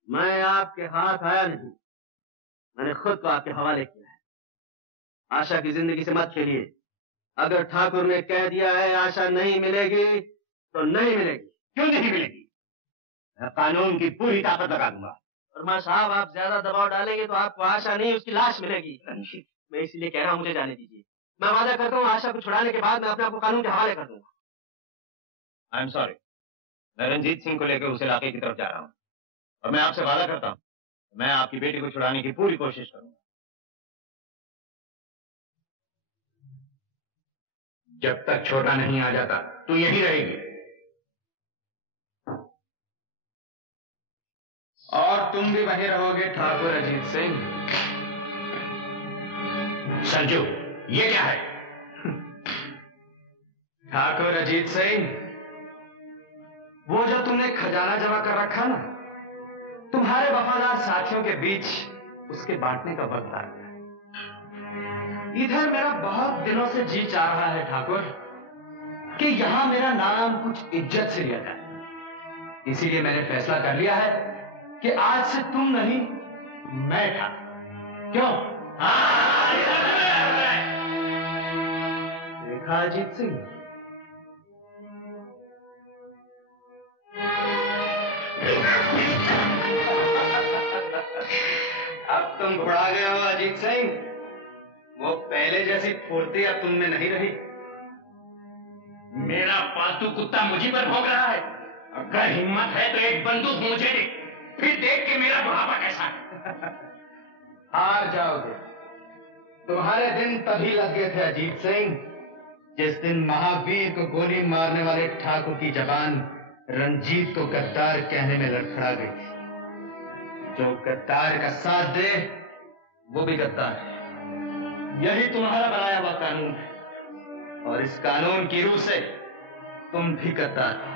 मैं आपके हाथ आया नहीं, मैंने खुद को आपके हवाले किया है। आशा की जिंदगी से मत खेलिए। अगर ठाकुर ने कह दिया है आशा नहीं मिलेगी तो नहीं मिलेगी। क्यों नहीं मिलेगी? मैं कानून की पूरी ताकत लगा दूंगा। वर्मा साहब, आप ज्यादा दबाव डालेंगे तो आपको आशा नहीं उसकी लाश मिलेगी। मैं इसलिए कह रहा हूँ मुझे जाने दीजिए। मैं वादा करता हूँ आशा को छुड़ाने के बाद मैं अपने आप को कानून के हवाले कर दूंगा। आई एम सॉरी, मैं रंजीत सिंह को लेकर उस इलाके की तरफ जा रहा हूँ और मैं आपसे वादा करता हूँ मैं आपकी बेटी को छुड़ाने की पूरी कोशिश करूंगा। जब तक छोटा नहीं आ जाता तू यहीं रहेगी और तुम भी वहीं रहोगे ठाकुर अजीत सिंह। संजू, ये क्या है? ठाकुर अजीत सिंह, वो जो तुमने खजाना जमा कर रखा ना, तुम्हारे वफादार साथियों के बीच उसके बांटने का वक्त आ गया। इधर मेरा बहुत दिनों से जी चाह रहा है ठाकुर कि यहां मेरा नाम कुछ इज्जत से लिया जाए। इसीलिए मैंने फैसला कर लिया है कि आज से तुम नहीं, मैं ठाकुर। क्यों? देखा अजीत सिंह, अब तुम घबरा गए हो अजीत सिंह। वो पहले जैसी फुर्ती अब तुम में नहीं रही। मेरा पालतू कुत्ता मुझी पर भौंक रहा है। अगर हिम्मत है तो एक बंदूक मुझे दे, फिर देख के मेरा बुढ़ापा कैसा है। हार जाओगे। तुम्हारे दिन तभी लग गए थे अजीत सिंह, जिस दिन महावीर को गोली मारने वाले ठाकुर की जबान रंजीत को गद्दार कहने में लड़खड़ा गई थी। जो गद्दार का साथ दे वो भी गद्दार है। यही तुम्हारा बनाया हुआ कानून है और इस कानून की रूह से तुम भी गद्दार हो।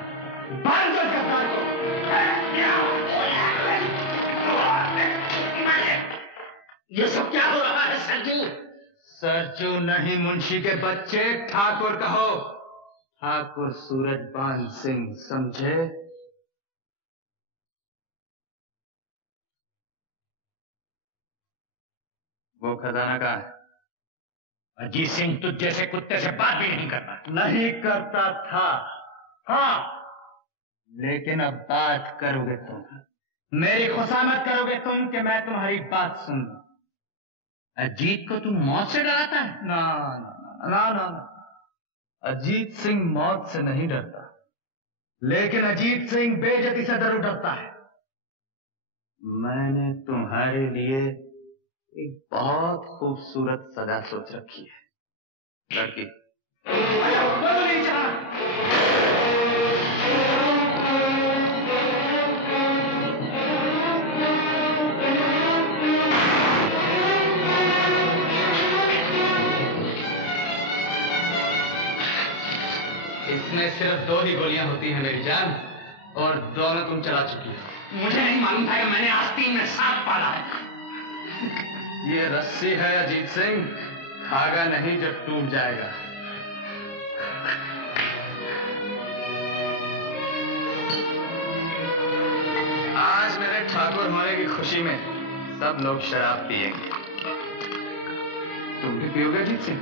बांध दो गद्दार को। ये सब क्या हो रहा है सरजू? सरजू नहीं मुंशी के बच्चे, ठाकुर कहो। ठाकुर सूरजबान सिंह, समझे? वो खजाना कहाँ है? अजीत सिंह तुझ जैसे कुत्ते से बात भी नहीं करता। नहीं करता था, हाँ, लेकिन अब बात करोगे तुम। मेरी खुशामद करोगे तुम कि मैं तुम्हारी बात सुन लूं। अजीत को तुम मौत से डराता है? ना ना ना ना ना, अजीत सिंह मौत से नहीं डरता, लेकिन अजीत सिंह बेइज्जती से जरूर डरता है। मैंने तुम्हारे लिए एक बहुत खूबसूरत सजा सोच रखी है। लड़की इसमें सिर्फ 2 ही गोलियां होती हैं मेरी जान, और दोनों तुम चला चुकी हो। मुझे नहीं मालूम था कि मैंने आस्तीन में सांप पाला है। ये रस्सी है अजीत सिंह, धागा नहीं जो टूट जाएगा। आज मेरे ठाकुर होने की खुशी में सब लोग शराब पिएंगे। तुम भी पियोगे अजीत सिंह?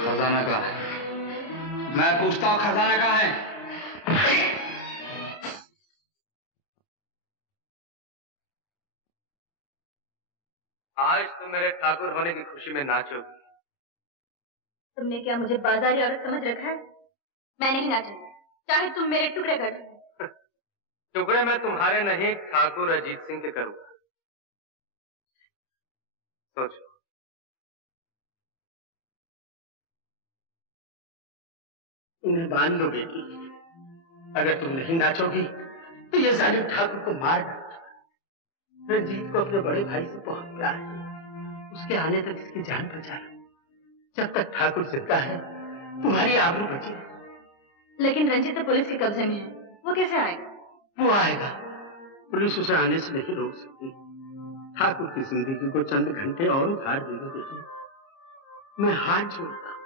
खजाना कहाँ है? मैं पूछता हूँ, खजाना कहाँ है? आज तुम मेरे ठाकुर होने की खुशी में नाचोगी। तुमने क्या मुझे बाजारी औरत समझ रखा है? मैं नहीं नाचूंगी, चाहे तुम मेरे टुकड़े कर दो। टुकड़े मैं तुम्हारे नहीं, ठाकुर अजीत सिंह के करूंगा। सोचो। उन्हें बांध लो बेटी। अगर तुम नहीं नाचोगी तो ये जालिम ठाकुर को मार डालो। रंजीत को अपने बड़े भाई से बहुत प्यार है, उसके आने तक इसकी जान बचा लो। जब तक ठाकुर जिंदा है तुम्हारी आबरू बची है। लेकिन रंजीत तो पुलिस के कब्जे में है, वो कैसे आएगा? वो आएगा, पुलिस उसे आने से नहीं रोक सकती। ठाकुर की जिंदगी को चंद घंटे और उधार दे दो बेटी, मैं हाथ जोड़ता।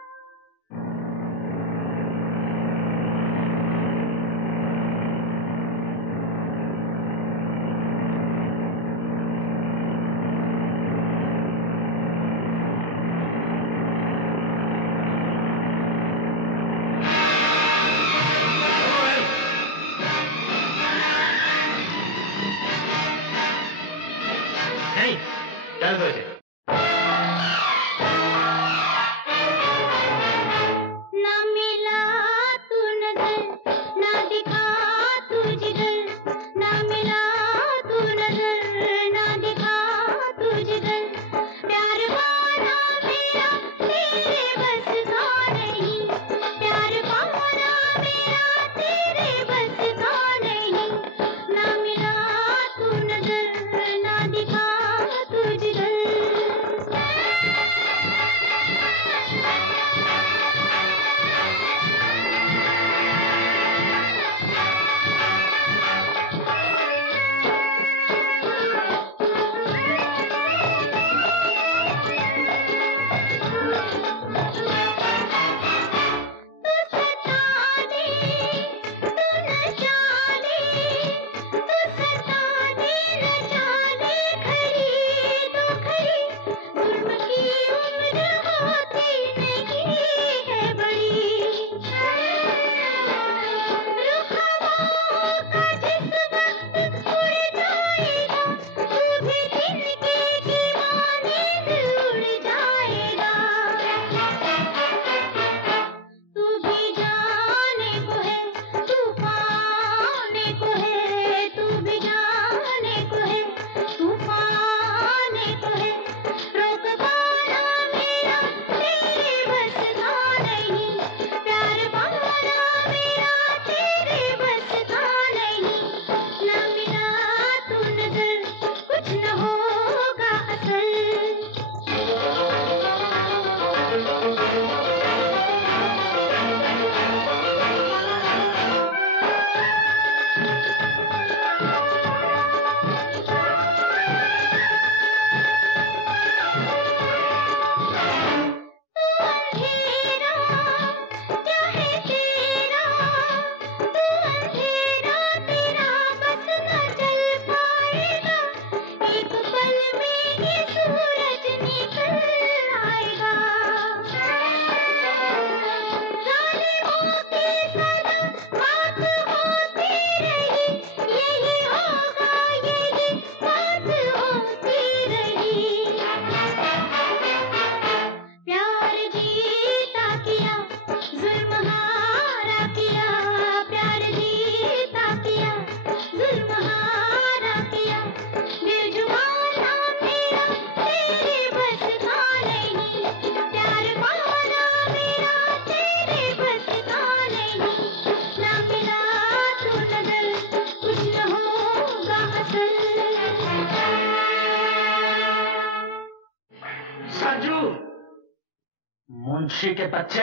मुंशी के बच्चे,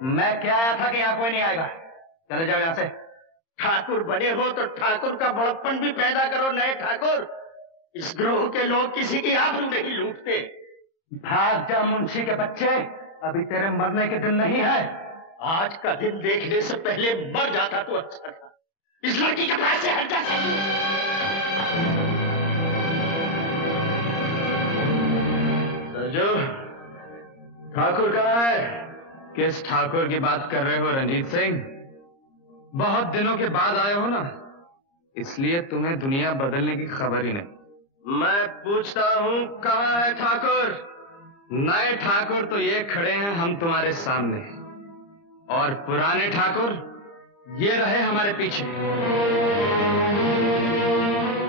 मैं क्या आया था कि यहाँ कोई नहीं आएगा। चले जाओ यहाँ से। ठाकुर बने हो तो ठाकुर का बड़प्पन भी पैदा करो। नए ठाकुर, इस ग्रोह के लोग किसी की आबरू नहीं लूटते। भाग जा मुंशी के बच्चे, अभी तेरे मरने के दिन नहीं है। आज का दिन देखने से पहले मर जाता तो अच्छा था। इस लड़की के पास से हट जा। सरजू, ठाकुर कहाँ है? किस ठाकुर की बात कर रहे हो रंजीत सिंह? बहुत दिनों के बाद आए हो ना, इसलिए तुम्हें दुनिया बदलने की खबर ही नहीं। मैं पूछता हूँ कहाँ है ठाकुर? नए ठाकुर तो ये खड़े हैं हम तुम्हारे सामने, और पुराने ठाकुर ये रहे हमारे पीछे।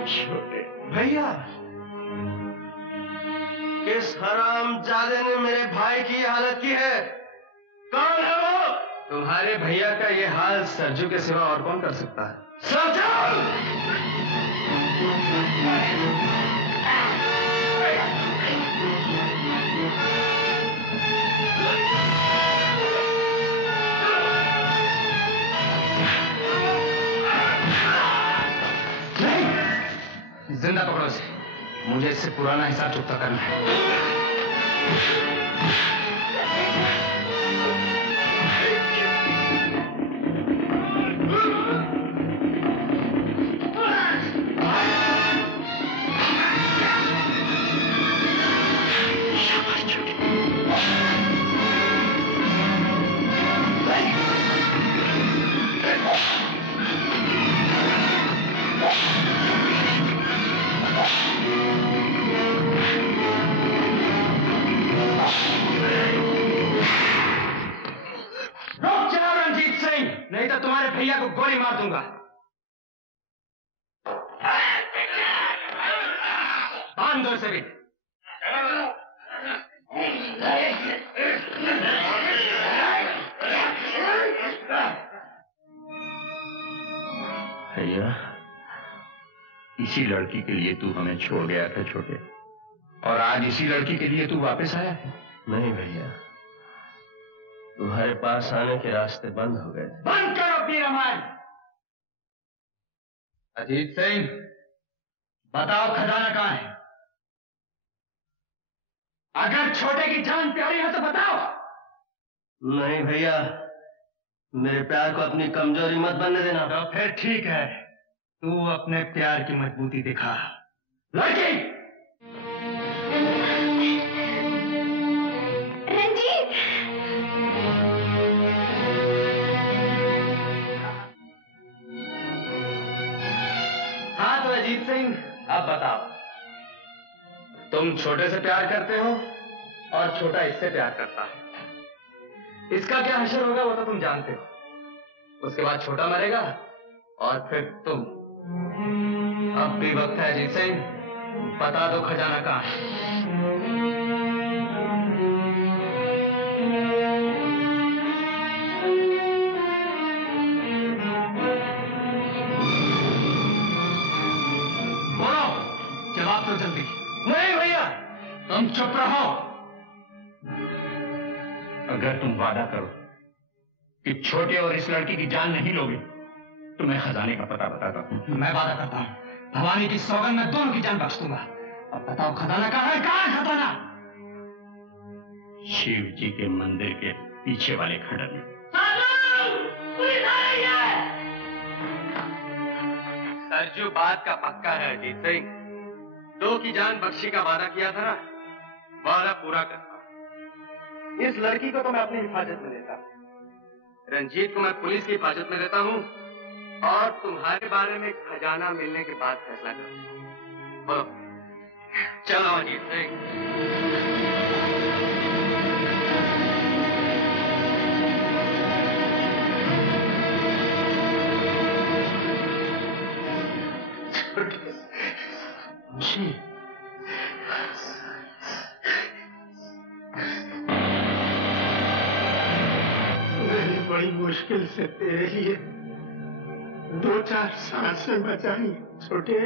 छोटे भैया, किस हरामजादे ने मेरे भाई की हालत की है? कौन है वो? तुम्हारे भैया का ये हाल सरजू के सिवा और कौन कर सकता है? नहीं, जिंदा पकड़ो इसे। मुझे इससे पुराना हिसाब चुकता करना है। नहीं तो तुम्हारे भैया को गोली मार दूंगा। बांध दो इसे भी। भैया, इसी लड़की के लिए तू हमें छोड़ गया था छोटे, और आज इसी लड़की के लिए तू वापस आया है? नहीं भैया, तुम्हारे पास आने के रास्ते बंद हो गए। बंद करो अपनी रामायण। अजीत सिंह, बताओ खजाना कहाँ है? अगर छोटे की जान प्यारी है तो बताओ। नहीं भैया, मेरे प्यार को अपनी कमजोरी मत बनने देना। तो फिर ठीक है, तू अपने प्यार की मजबूती दिखा। लड़की, रंजीत, हाँ तो अजीत सिंह, अब बताओ, तुम छोटे से प्यार करते हो और छोटा इससे प्यार करता है। इसका क्या हश्र होगा वो तो तुम जानते हो। उसके बाद छोटा मरेगा और फिर तुम। अब भी वक्त है अजीत सिंह, बता दो खजाना कहाँ है। जवाब दो जल्दी। नहीं भैया, तुम चुप रहो। अगर तुम वादा करो कि छोटे और इस लड़की की जान नहीं लोगे तो मैं खजाने का पता बताता हूँ। मैं वादा करता हूँ, भवानी की सौगंध में दोनों की जान बख्श दूंगा। अब बताओ खजाना कहाँ है? कहाँ है खजाना? शिव जी के मंदिर के पीछे वाले खंडर में। सरजू बात का पक्का है अजीत सिंह। 2 की जान बख्शी का वादा किया था ना, वादा पूरा करता। इस लड़की को तो मैं अपनी हिफाजत में लेता, रंजीत को मैं पुलिस की हिफाजत में लेता हूँ, और तुम्हारे बारे में खजाना मिलने के बाद फैसला करूंगा। बोलो, चलो अजीत सिंह। मैंने बड़ी मुश्किल से तेरे लिए 2-4 सांसें बचाई छोटे।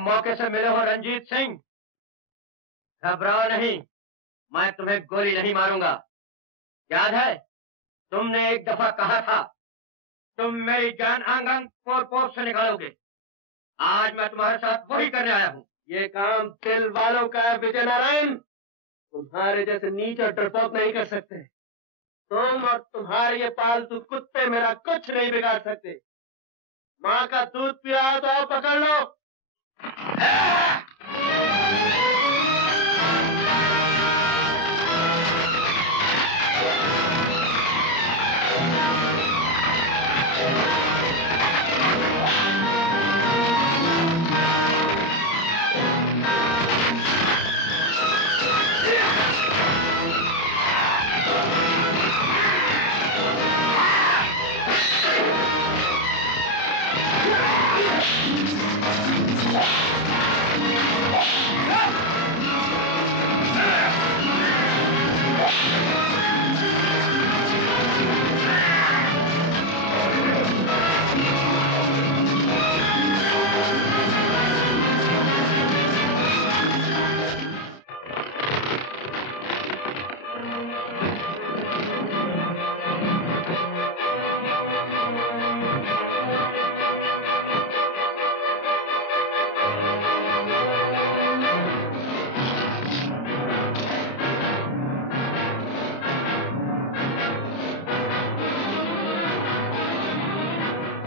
मौके से मिले हो रंजीत सिंह, घबराओ नहीं, मैं तुम्हें गोली नहीं मारूंगा। याद है तुमने एक दफा कहा था तुम मेरी जान अंग अंग पोर पोर से निकालोगे। आज मैं तुम्हारे साथ वही करने आया हूँ। ये काम दिल वालों का है विजय नारायण, तुम्हारे जैसे नीच और डरपोक नहीं कर सकते। तुम और तुम्हारे ये पालतू कुत्ते मेरा कुछ नहीं बिगाड़ सकते। माँ का दूध पिया तो आओ पकड़ लो।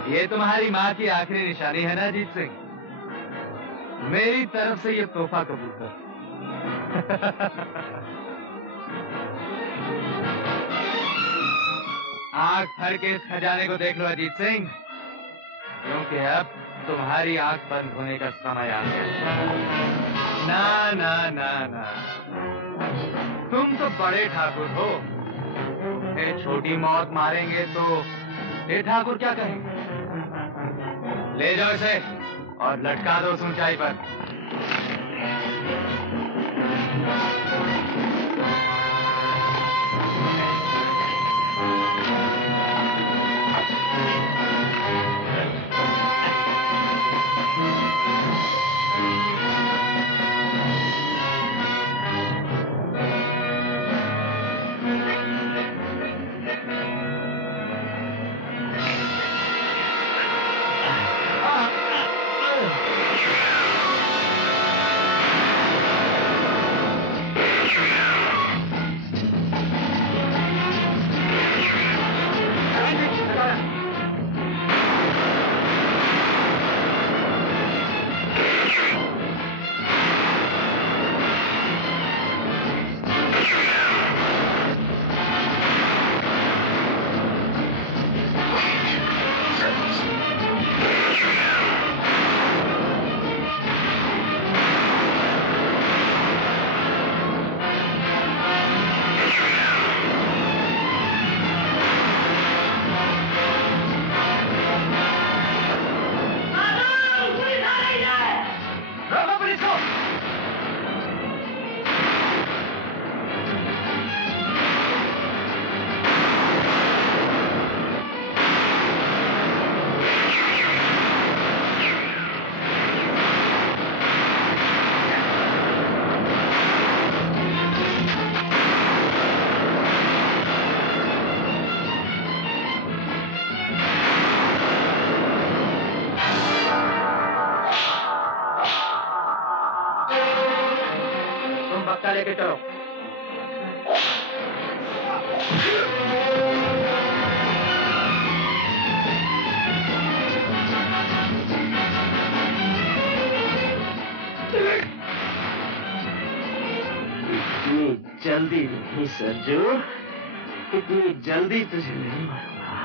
ये तुम्हारी माँ की आखिरी निशानी है ना जीत सिंह? मेरी तरफ से ये तोहफा कबूतर। आंख भर के इस खजाने को देख लो अजीत सिंह, क्योंकि अब तुम्हारी आंख बंद होने का समय आ गया। ना ना ना ना, तुम तो बड़े ठाकुर हो, तुम्हें छोटी मौत मारेंगे तो ये ठाकुर क्या कहेंगे? ले जाओ इसे और लटका दो उस ऊंचाई पर। लेके चलो। इतनी जल्दी नहीं सरजू, इतनी जल्दी तुझे नहीं मारूंगा।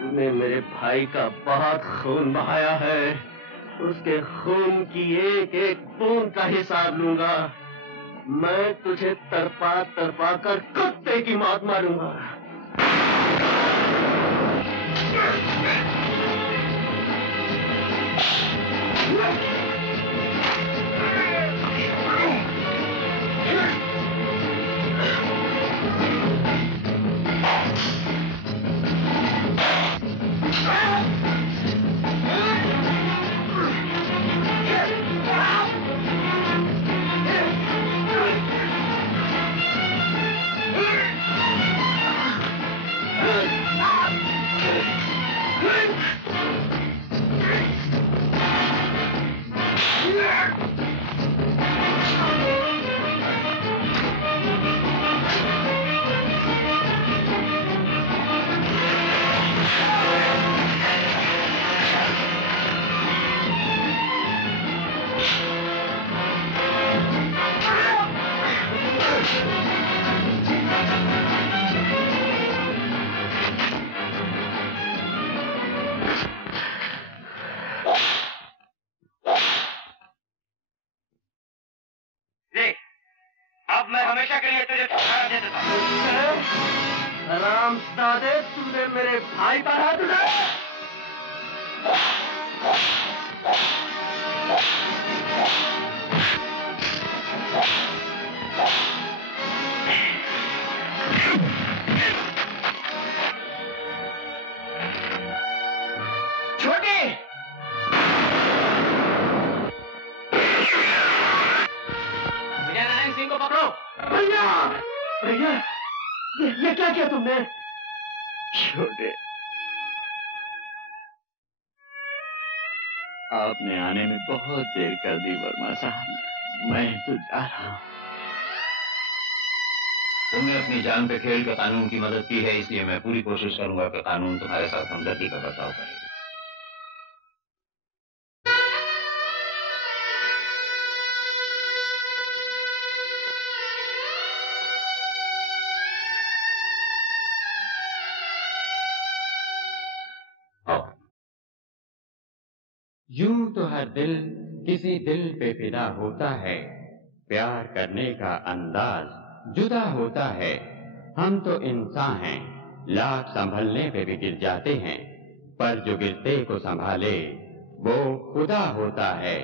तूने मेरे भाई का बहुत खून बहाया है, उसके खून की एक एक बूंद का हिसाब लूंगा। मैं तुझे तड़पा तड़पा कर कुत्ते की मौत मारूंगा। दे देता हूँ। राम दादे, तूने मेरे भाई पर हाथ उठाया। छोटे विजय नारायण सिंह को पकड़ो। भैया, भैया, ये क्या किया तुमने? छोटे, आपने आने में बहुत देर कर दी वर्मा साहब, मैं तो जा रहा हूँ। तुमने अपनी जान पे खेल के कानून की मदद की है, इसलिए मैं पूरी कोशिश करूंगा कि कानून तुम्हारे साथ हमदर्दी का बर्ताव करे। यूं तो हर दिल किसी दिल पे फिदा होता है, प्यार करने का अंदाज जुदा होता है। हम तो इंसान हैं, लाख संभलने पे भी गिर जाते हैं, पर जो गिरते को संभाले वो खुदा होता है।